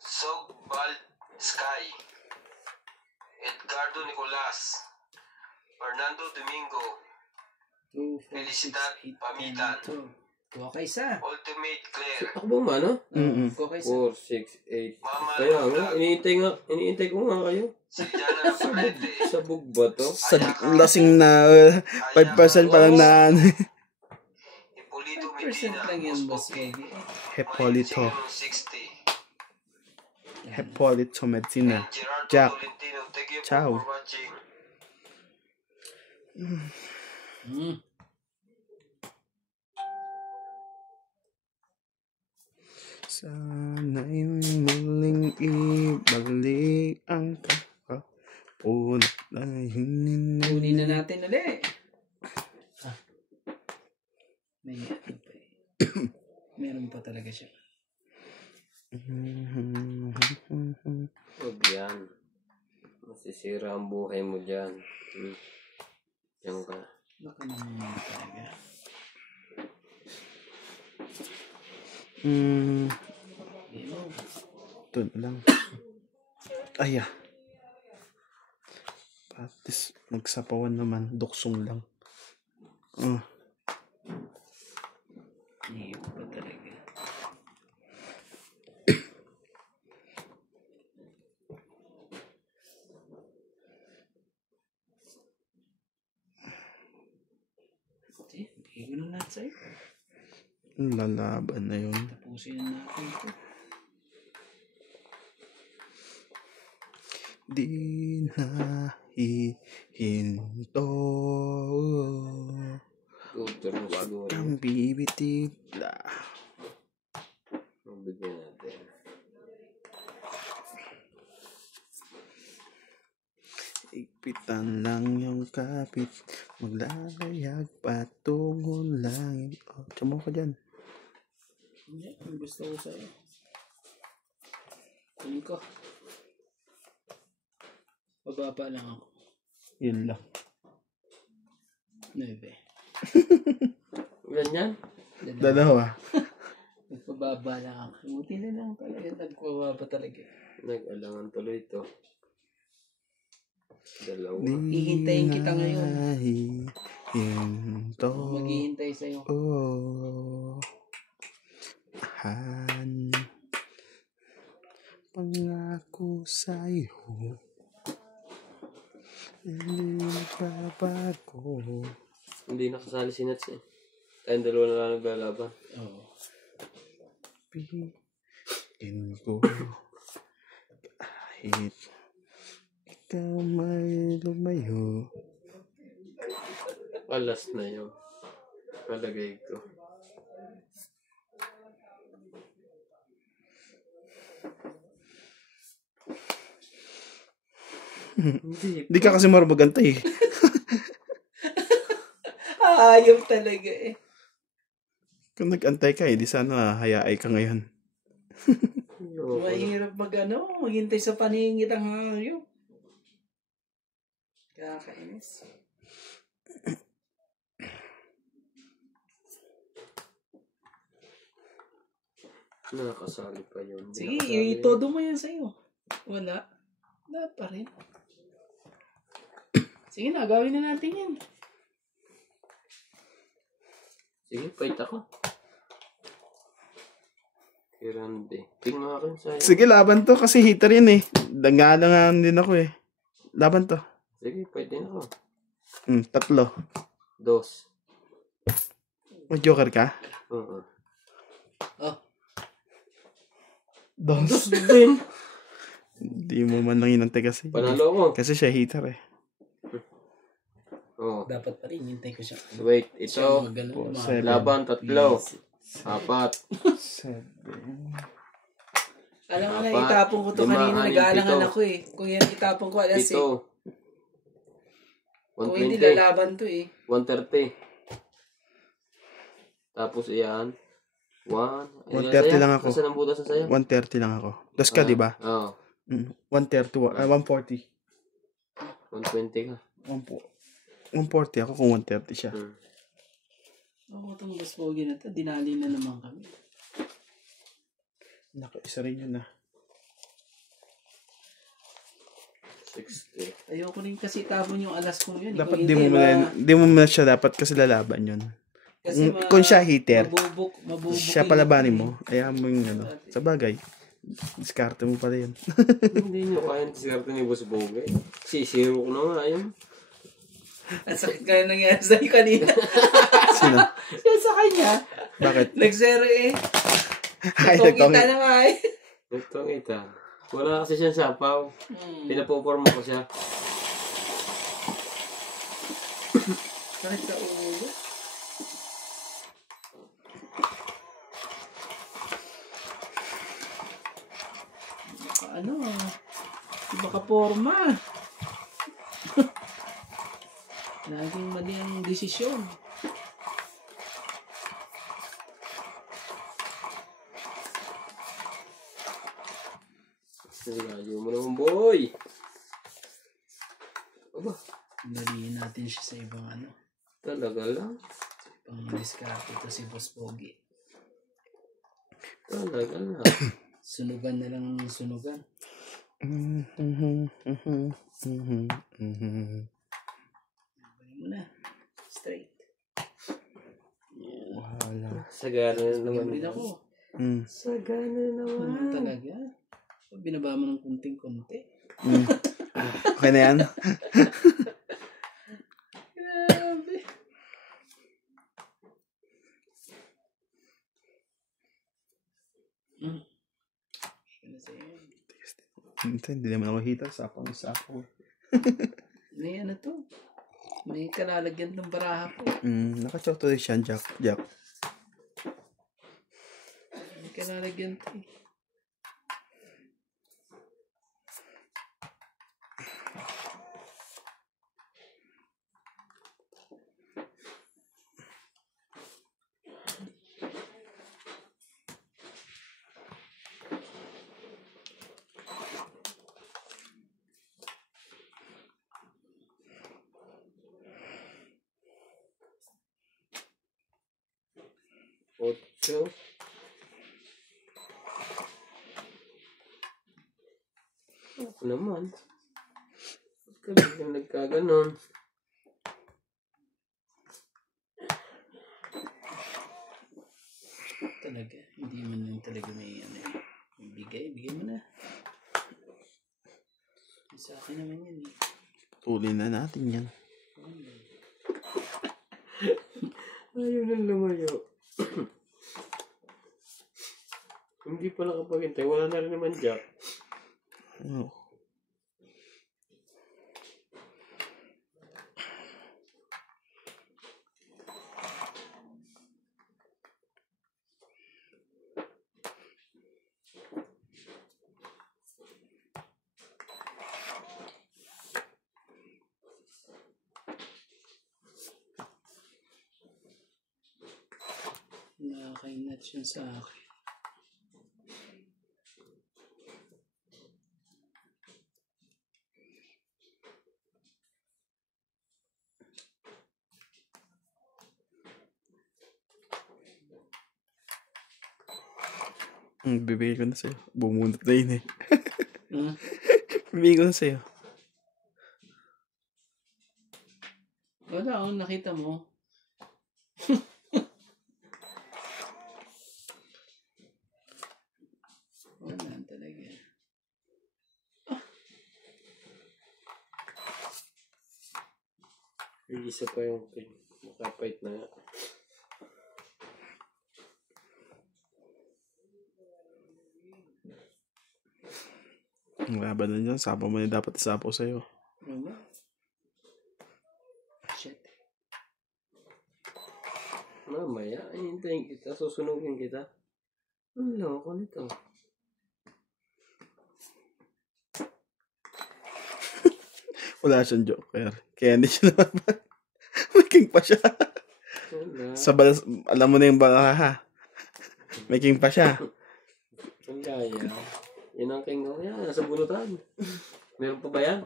Sogbal Sky, Edgardo Nicolas, Fernando Domingo, 2, 4, 6, Felicidad 8, Pamitan, 10, 12. Kuha kayo isa. Ultimate Claire, Ako ba man, no? Kuha kayo isa. 4, 6, 8. Mama Kaya nga, Lola, iniintay ko nga kayo. Siliana Navarrete, Sabog ba to? Sa lasing na 5% pa lang na Hipolito 5% Medina, lang yan, Boss boss. Pogi, Hepolito. 60, Hepolito Medina. and Gerardo Jack. Tolentino. Thank you Ciao. for watching. Sana'y muling ibalik ang kakapunat na Kunin na natin ulit. May ano pa eh. Meron pa talaga siya. Huwag yan. Masisira ang buhay mo dyan. Yan ka. Baka naman talaga. Ito na lang. Ay, patis, magsapawan naman. Duksong lang. Iyo pa talaga. Hindi ko na lahat sa'yo. Lalaban na yun. Tapusin na natin ito. Di na hihinto. Tutor mo siguro. Kang bibitibla. Magbigyan natin. Igpitan lang yung kapit. Maglalayag patungong langit. Oh, tsamo ka dyan. Hindi, ang gusto ko sa'yo. Kunin ko. Bababa lang ako. Yun lang. 9. Ganyan? Dalawa. Nagpababa lang ako. Buti na lang talaga. Nagpababa talaga. Nag-alangan tuloy ito. Dalawa. Hihintayin kita ngayon. Hinto. Maghihintay sa'yo. Oh. Han. Pangako sa'yo. Hindi nagbabago. Hindi nakasali si Nuts eh. Tayong dalawa na lang naglalaban. Oo. Piin ko kahit ikaw may lumayo. Alas na yun. Palagay ko. Hindi ka kasi marabagantay eh. Ayaw talaga eh. Kung nag-antay ka eh, di sana hayay ka ngayon. Mahirap maghintay sa paningit ang hayop. Kakainis. Nakasali pa yun. Sige, itodo mo yan sa'yo. Wala. Wala pa rin. Sige na, gawin na natin yan. Sige, fight ako. Kirande. Tingnan akin sa'yo. Sige, laban to kasi hitter yun eh. Dangalangan din ako eh. Laban to. Sige, fight din ako. 3. 2. Mag-joker ka? Oo. Oh. 2. Din. Hindi mo man lang inantay kasi. Panalo ko. Kasi siya hitter eh. Oh. Dapat pa rin, hintay ko siya. Wait, Siya ito. magano, Seven. Laban, 3. 4. 7. Alam nga na, Apat, itapon ko to 5, kanina, 6, nag-aalangan 7. ako eh. Kung yan itapon ko, alas eh. 7. Kung hindi 120. lalaban to eh. 130. Tapos iyan. 130 lang ako. Saan ang butas na sa'yo? 130 lang ako. Dos ka, di ba? Oo. 130, 140. 120 ka. 140 ako kung 130 siya. Ako itong Boss Pogi na to, dinali na naman kami. Naku, isa rin yun ah. 60. Ayoko rin kasi tapon yung alas ko yun. Dapat Kung di mo hindi, di mo na siya dapat kasi lalaban yun. kasi Kung siya hitter, mabubuk siya palabanin mo, ayaw mo yung ano. Sa bagay, diskarte mo pala yun. Hindi nyo kaya diskarte ni Boss Bogey. Sisiro ko na nga yun. Ang sakit kaya nangyari sa'yo kanina. Sino? Yan sa kanya. Bakit? Nag-zero eh. Ay, Nagtongita nagtongit. na nga eh. Nagtongita. Wala kasi siyang sapaw. Pinapoporma ko siya. Sakit sa ulo. Ano? Iba ka forma. Laging mali ang desisyon. Ayaw mo naman, boy. Aba, Dalihin natin siya sa ibang ano. talaga lang. Pang diskarte ito si Boss Pogi. Talaga lang. Sunugan na lang ang sunugan. Balik mo na. Straight. Wala. Sagana na naman. Gamit ako. Sagana na naman. Ano talaga? Binaba mo ng kunting-kunti. Okay na yan? Grabe. Ano sa'yo? Hindi naman ako hitter. Sapang sapo. May ano to? May kalalagyan ng baraha po. Naka-choke to siya, Jack. Jack. May kalalagyan to eh. Ocho. Ako naman. Ba't ka biglang nagkaganon? Talaga. Hindi mo lang talaga may ano eh. Bigay mo na. Sa akin naman yan eh. Tulin na natin yan. Ayaw nang lumayo. Hindi pala kapag hintay. Wala na rin naman Jack. Ano? Nakakainat siya sa akin. Bibigay ko na sa'yo. Bumunot na yun eh. Hmm? Bibigay ko na sa'yo. Wala akong nakita mo. Wala talaga. Isa pa yung makapait na nga. Ang laban na dyan. Sapaw mo na dapat isapaw sa'yo. Ano ba? Shit. Mamaya, hintayin kita, susunugin kita. Ang loko nito. Wala siyang joker. Kaya hindi siya naman. May king pa siya. Wala. Alam mo na yung baraha. May king pa siya. Ang gaya. Yan ang king ko. Yan, nasa bunutan. Meron pa ba yan?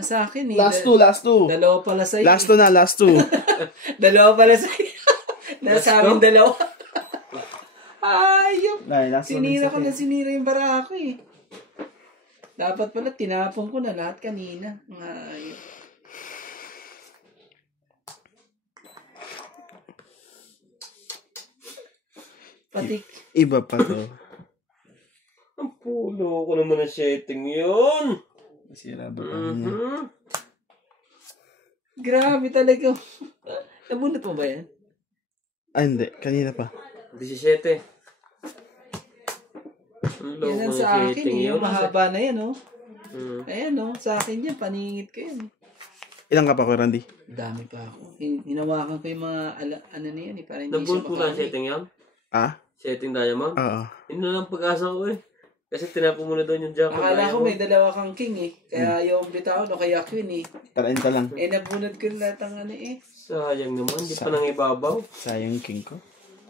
Sa akin eh. Last two. Dalawa pala sa'yo. Last two. Dalawa pala sa'yo. Last Nasa amin two? dalawa. Ayop. Last one Sinira is ko na sinira yung baraha ko eh. Dapat pala tinapon ko na lahat kanina. Ayop. Patik. Iba pa to. Ang pulo ko naman ang setting yun. Masira ba niya? Grabe talaga. Nabunot mo ba yan? Ah, hindi. Kanina pa. 17. Ang loko Yan ang ng sa akin setting eh. yun. Mahaba na yan oh. Hmm. Ayan oh. Sa akin yan. Paningit ko yan. Ilang ka pa ko, Randy? Dami pa ako. Hinawakan ko yung mga ano na yan eh. Para hindi siya Nabunod ko na ang makakit. setting yan. Ah? Setting diamond. Oo. Yun na lang pag-asa ko eh. Kasi tinapo mo na doon yung jacket. Akala ko may dalawa kang king eh. Kaya yung bitaw o kaya queen eh. Tarain ka lang. Eh nabunod ko lahat ang ano eh. Sayang naman. Di pa nang ibabaw. Sayang king ko.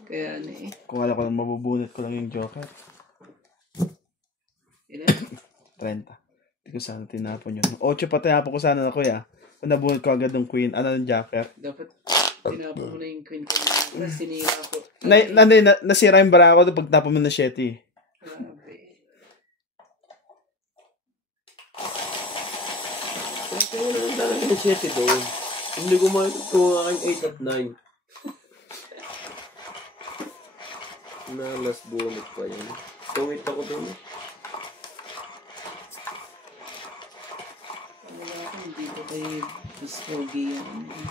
Kaya ano eh. Kung alam ko lang mabubunot ko lang yung joker. Ilan? 30. Hindi ko sana tinapon yun. 8 pa tinapon ko sana na kuya. Kung nabunot ko agad ng queen. Ano ng joker? Dapat tinapon mo na yung queen ko. Tapos sinira ko. Nasira yung bara ko pag tapon mo na 7. Grabe. Kaya wala lang talaga yung 7 doon. Hindi ko makikita kung aking 8 at 9. Nalas bunot pa yun. Tungit ako doon. Wala ko. Hindi ko kayo mas pogi yung ano.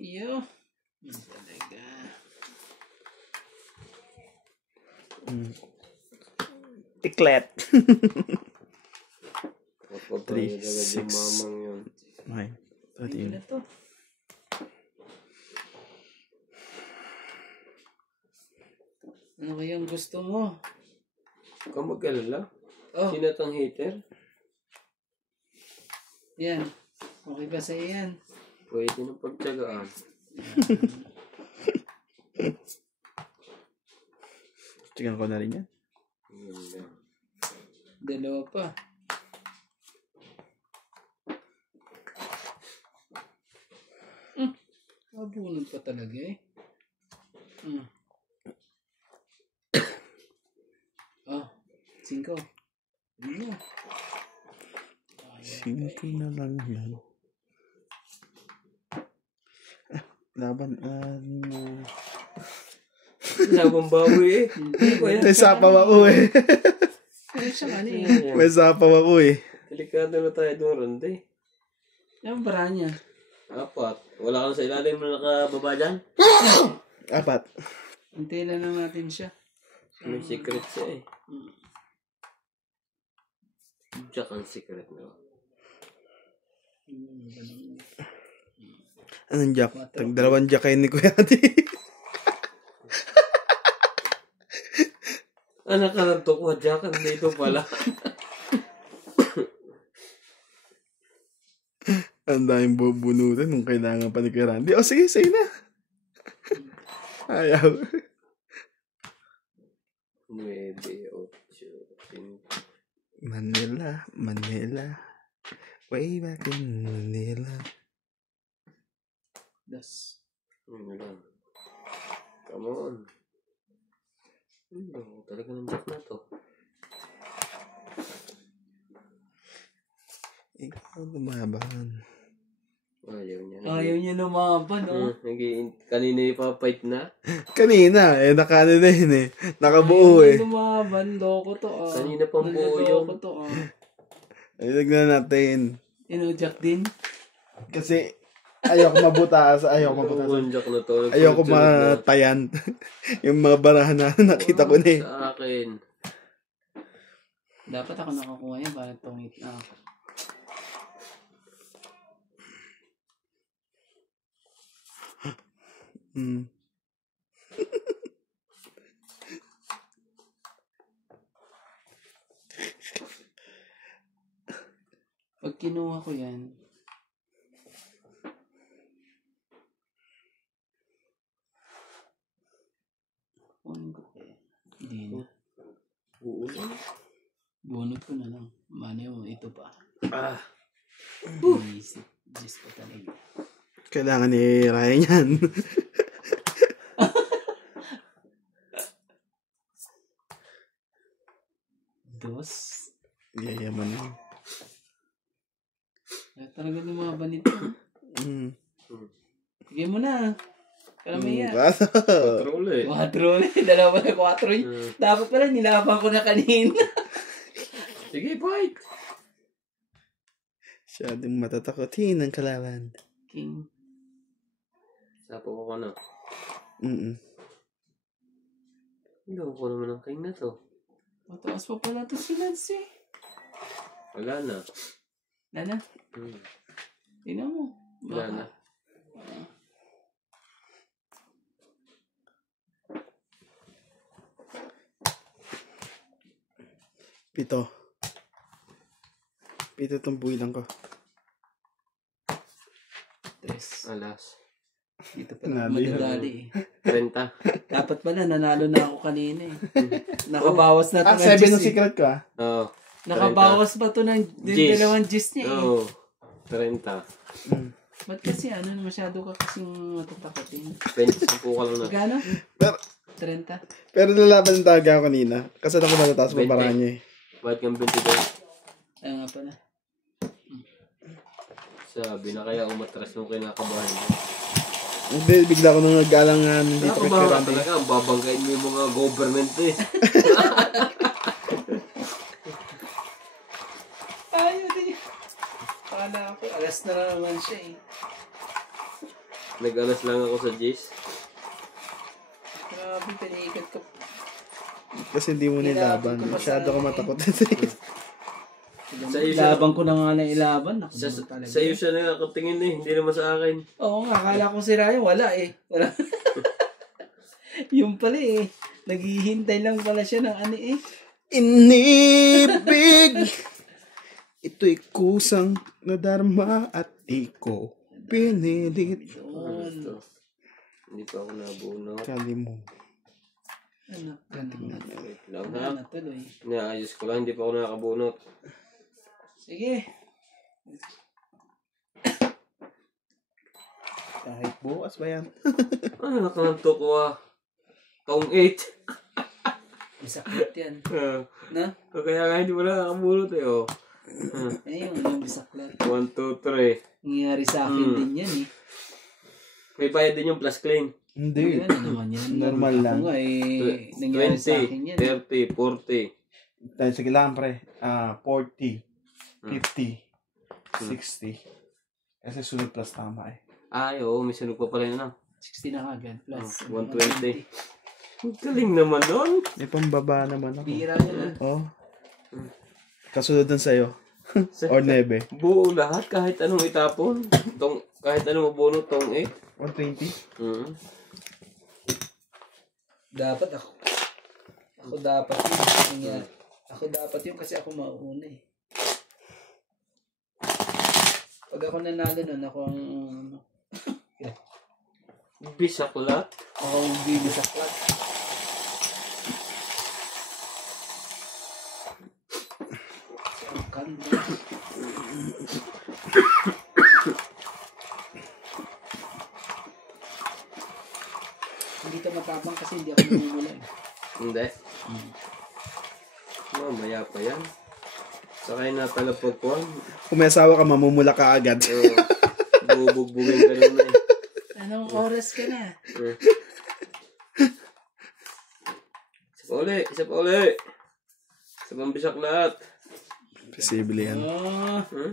Iyo. Talaga. Tiklet. Huwag pa 3, talaga yung 6. mamang yun. Okay. Hindi na to. Ano kayang gusto mo? Kung mag-alala, Oh, sinatang hater, yan. Okay ba sa'yo yan? pwede na pagtsagaan. Tingnan ko na rin yan. Yun lang. Dalawa pa. Mabunod pa talaga eh. Oh, 5. Ano? 5 na lang yan. Laban. Labang bawi eh. May sapaw ako eh. Ano siya ano eh? Ayan. May sapaw ako eh. Delikado na tayo doon, Ronde. Yung bara niya. 4. Wala ka na sa ilalim na nakababa dyan? 4. Hintayin lang natin siya. May secret siya eh. Jack ang secret na. Anong jack? Dalawang jack kayo ni Kuya Adi. Anak ka ng tukwa, Jack. Dito pala. Ang daming bubunutan nung kailangan pa ni Kuya Randy. O sige, say na. Ayaw. 9, 8, 5. Manila. Way back in Manila. Das. Ano lang. Come on. Ano, talaga ng Jack na to. Ikaw lumaban. Ayaw niya. Ayaw niya lumaban, no? Kanina ipapight na. Kanina, nakano na yun eh. Nakabuo eh. Lumaban, loko to ah. Kanina pang buo Loko yun. to ah. Ay, tignan natin. Inujak din. Kasi, ayoko mabutaas. Ayoko mabutaas. Jack na to. Ayoko Nagsunod-sunod na. matayan. Yung mga barahan na nakita ko na eh. Sa akin. Dapat ako nakakuha yan. Bakit tungit na ako? Hmm. Pag kinuha ko yan, kunin ko pa yan. Hindi na. Uuna. Bunot ko na lang. Mano mo, ito pa. Ah. Isip. Diyos ko talaga. Kailangan ni Ryan yan. Dos. Yayaman na. Talaga lumaban ito. Mm. Sige mo na. Karamihan. Kaso. Patrol eh. 4 ulit. Dalawa na 4 yun. Dapat pala nilaban ko na kanina. Sige, fight. Masyadong matatakotin ang kalaban. King. Sapo ko na. Mm-mm. Hindi ko naman ang king na to. Mataas pa pala ito si Lance eh. Wala na. Lana, tingnan mo. Wala na. Pito. Pito itong buwilang ko. 3. Alas. Dito pala Nanalo yun. madadali eh. 30. Dapat pala nanalo na ako kanina eh. Nakabawas na ito ng 7 G's ang eh. secret ko ah. Oo. Nakabawas pa ito ng G's. dalawang G's niya eh. Oo. 30. Ba't kasi masyado ka kasing matatakotin? 20 ka lang na. Magkano? Pero, 30. pero lalaban ng taga ako kanina. Kasi ako matataas pa 20. parang niya eh. Bakit kang 22? Ay nga pala. Sabi na kaya umatras nung kinakabahan mo. Hindi, bigla ko nung nag-alangan dito kay Nakabahan Kirante. talaga. Ang babanggain mo yung mga government eh. Ayaw din. Kala ako, alas na naman siya eh. Nag-alas lang ako sa G's. Grabe, piniikat ko. Kasi hindi mo nilaban. Masyado ka matakot. Sa iyo siya, Laban ko na nga na ilaban. Ako naman talaga. sa iyo siya nakakatingin eh. Hindi naman sa akin. Oo nga, akala ko si Ryan, wala eh. Wala. Yung pala eh. Naghihintay lang pala siya ng ano eh. Inibig! Ito'y kusang nadarma at iko pinilit. Ito. Hindi pa ako nabuno. Kali mo. Ano? Wait lang ha. Ano tuloy. Naayos ko lang. Hindi pa ako nakakabunot. Sige. Kahit bukas ba yan? Ano nakanto ko ah. Taong 8. Bisaklat yan. Na? Kaya nga hindi mo nakakabunot eh oh. Ayun, yung bisaklat. 1, 2, 3. Nangyari sa akin din yan eh. May bayad din yung plus claim. Hindi. Ano naman yan? Normal lang. Ako nga eh, nangyari sa akin yan. 20, 30, 40. Dahil sige lang pre. 40, 50, 60. Kasi sunod plus tama eh. Ay, oo. May sunod pa pala yun ano. 60 na kagad plus. 120. Ang galing naman nun. May pambaba naman ako. Bira yun ah. Oh. Kasunod dun sa'yo. Or 9. Buo lahat kahit anong itapon. Kahit anong mabunot tong 8. 120. Dapat ako. Ako dapat yun. Ako dapat yun kasi ako mauna eh. Pag ako nanalo nun, ako ang Bisaklat. ako ang bibig sa clock. Ang kanda. Hindi ka matapang kasi hindi ako namumula eh. Hindi. Mamaya pa yan. Sakay na talapagkuhan. Kung may asawa ka, mamumula ka agad. Bubugbugin ka naman eh. Anong oras ka na? Isa pa uli. Isa pang bisaklat. Posible yan. Oh, Hmm?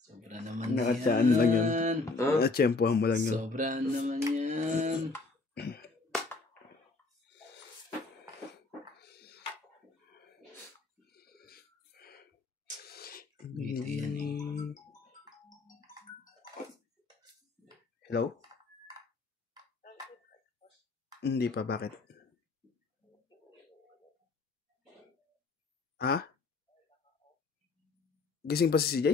sobra naman Nakatsaan lang yun. Ah, Natsyempohan mo lang yun. Sobra naman yan. Pwede yan eh. Hello? Hindi pa, bakit? Ha? Gising pa si CJ?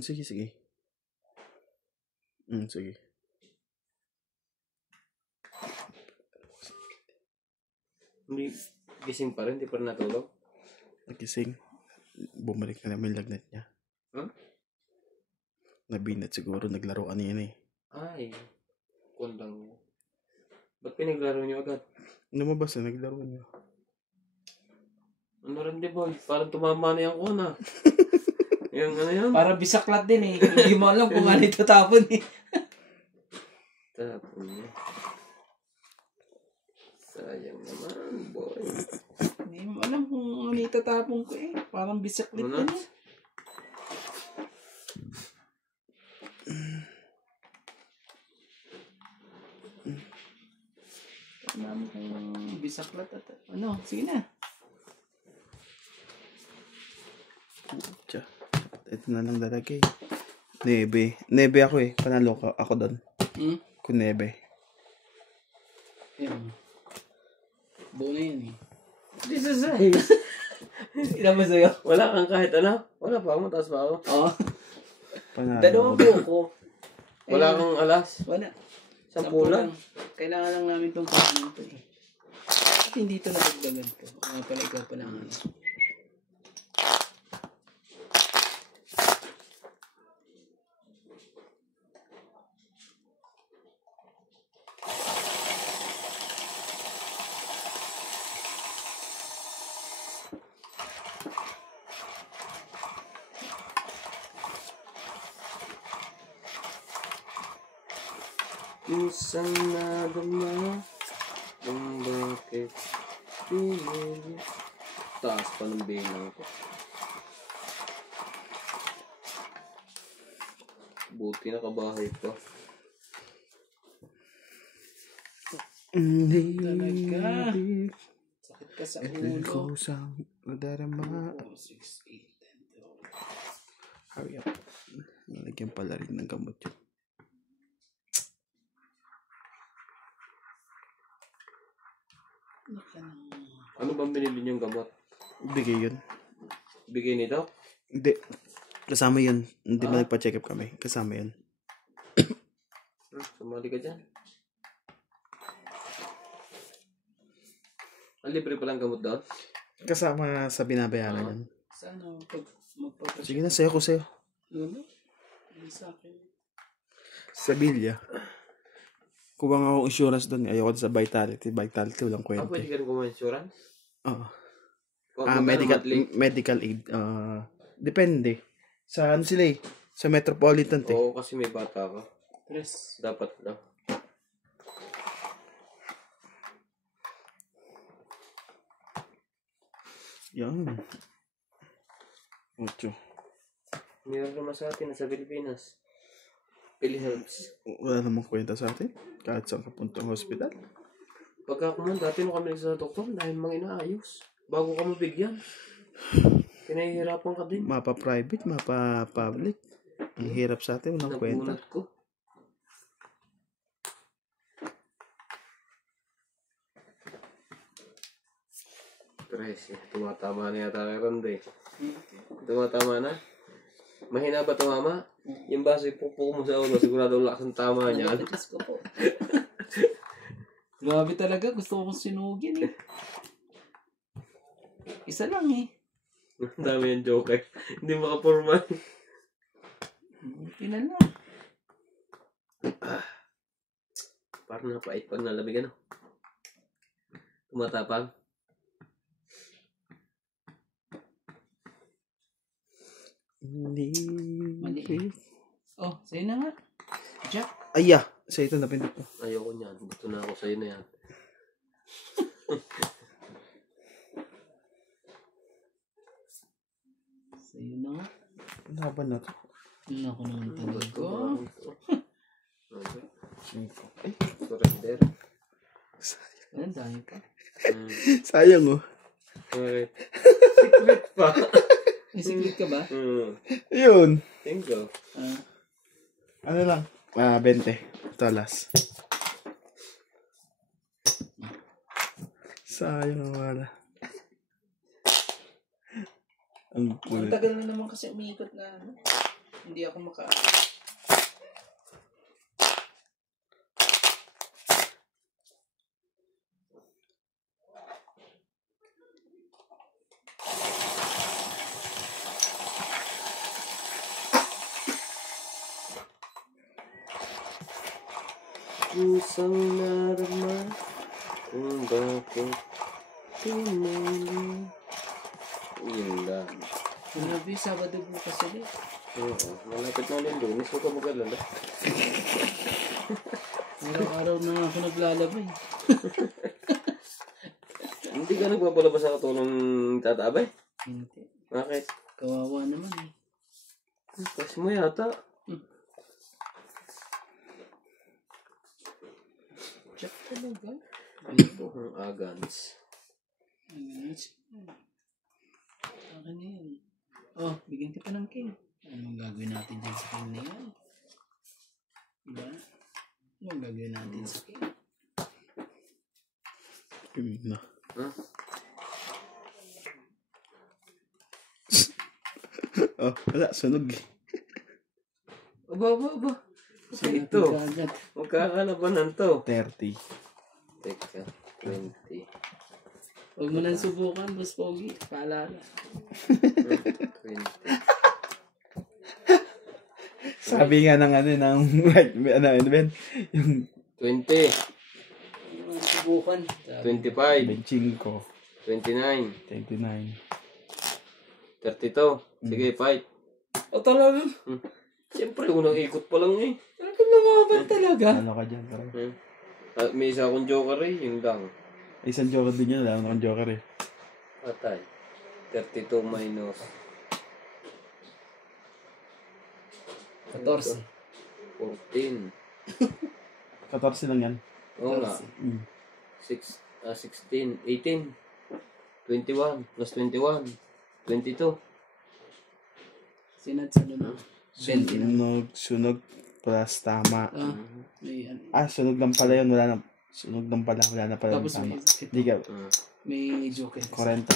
Sige, sige. Sige. hindi gising pa rin, hindi pa rin natulog. Nagising. Bumalik na naman yung lagnat niya. Huh? Nabinat siguro, naglaruan niya eh. Ay, kundang niya. Ba't pinaglaro niyo agad? Lumabas na, naglaro niya. Ano rin di boy? Parang tumama na yung kuna. Yung ano yun? Para bisaklat din eh. Hindi mo alam kung ano itatapon eh. Tapon niya. Sayang naman, boy. Hindi mo alam kung ano itatapon ko eh. Parang bisaklit Ano? din eh. Alam mo kung bisaklat at ano. Sige na. Tiya. Ito na lang lalagay. Nebe. Nebe ako eh. Panalo ako doon. Kung nebe. Yan. Buo na yan eh. This is size. Ilan ba sa'yo? Wala kang kahit ano? Wala pa ako, taas pa ako. Oo. Panalo Dalawang ako. buko. Wala kang alas. Wala. Sampu lang. Kailangan lang namin itong kanin to eh. At hindi ito nagdagan to. Pala ikaw pa lang ano. Minsan nadama kung bakit pinili. Taas pa ng bilang ko. Buti nakabahay pa. Talaga. Sakit ka sa ulo. Kusang nadarama. 4, 6, 8, 10, 12. Hurry up. Nalagyan pala rin ng gamot yun. Ano bang binili niyong gamot? Bigay yun. Bigay nito? Hindi. Kasama yun. Hindi ba nagpa-check up kami? Kasama yun. Sumali ka dyan. Libre palang gamot doon? Kasama sa binabayaran yun. Sana pag magpapasya. Sige na, sayo ko sa'yo. Lolo? Hindi sa akin. Sa Bilya. Kuha nga akong insurance doon. Ayoko sa Vitality. Vitality, walang kwenta. Pwede ka rin kumuha insurance? Oo. Magkano monthly? Medical aid. Depende. Sa ano sila eh. Sa Metropolitan eh. Oo, kasi may bata ka. 3. Dapat na. Yan. 8. Meron naman sa atin sa Pilipinas. PhilHealth. Wala namang kwenta sa atin. Kahit saan ka puntang hospital. Pagka kuman, dati nung kami sa doktor, dahil mga inaayos. Bago ka mabigyan. Pinahihirapan ka din. Mapa-private, mapa-public. Ang hirap sa atin. Walang kwenta. Nagulat ko. Tres, tumatama na yata kay Randy. Tumatama na? Mahina ba tumama? Yung baso ipupo mo sa ulo, sigurado lakas ang tama niya. Nagtikas ko po. Grabe talaga. Gusto ko kong sinugin eh. Isa lang eh. Ang dami yung joke eh. Hindi makapurma. Buti na lang. Parang napait pag nalamig ano. Tumatapang. Mali. Oh, sa'yo na nga. Jack. Aya. Sa ito napindot ko. Ayoko niyan. Gusto na ako sa'yo na yan. laban na to. Ako naman talaga. Ay, Surrender. Ang dami pa. sayang oh. Okay. Secret pa. May secret ka ba? Yun. Tingo. Ano lang? 20 dollars. Sayang wala. Ang Ang kulit. tagal na naman kasi umiikot na ano. Hindi ako maka... Kusang narama kung bakit tumuli. Yun lang. Grabe, Sabado bukas ulit. Oo, malapit na ulit Lunes. Huwag ka mag-alala. Araw-araw na nga ako naglalabay. Hindi ka nagpapalabas sa katulong tatabay? Hindi. Bakit? Kawawa naman eh. Kasi mo yata. Check talaga. Ito ang agans. Akin na yun. Oh, bigyan kita ng king. Anong gagawin natin dyan sa king na yan? Diba? Anong gagawin natin sa king? Na. Huh? Oh, wala. Sunog. Aba. Ito. Magkakalabanan to. 30. Teka, 20. Huwag mo nang subukan, Boss Pogi. Paalala. 20. Sabi nga ng ng right, Ben? Yung 20. Huwag mo nang subukan. 25. 25. 29. 29. 32. Sige, fight. O talaga? Siyempre, unang ikot pa lang eh. Talaga lumaban talaga. Ano ka dyan? Tara. At may isa akong joker eh, yun lang. Isang joker din yun. Wala akong joker eh. Patay. 32 minus 14. 14. 14 lang yan. Oo nga. 16, 18, 21, plus 21, 22. Sinad-sano na. 20 na. Sunog plus tama. May, Sunog lang pala yun. Wala na. Sunog lang pala. Wala na pala. tapos Tama. may, Hindi ka. may joker. 40.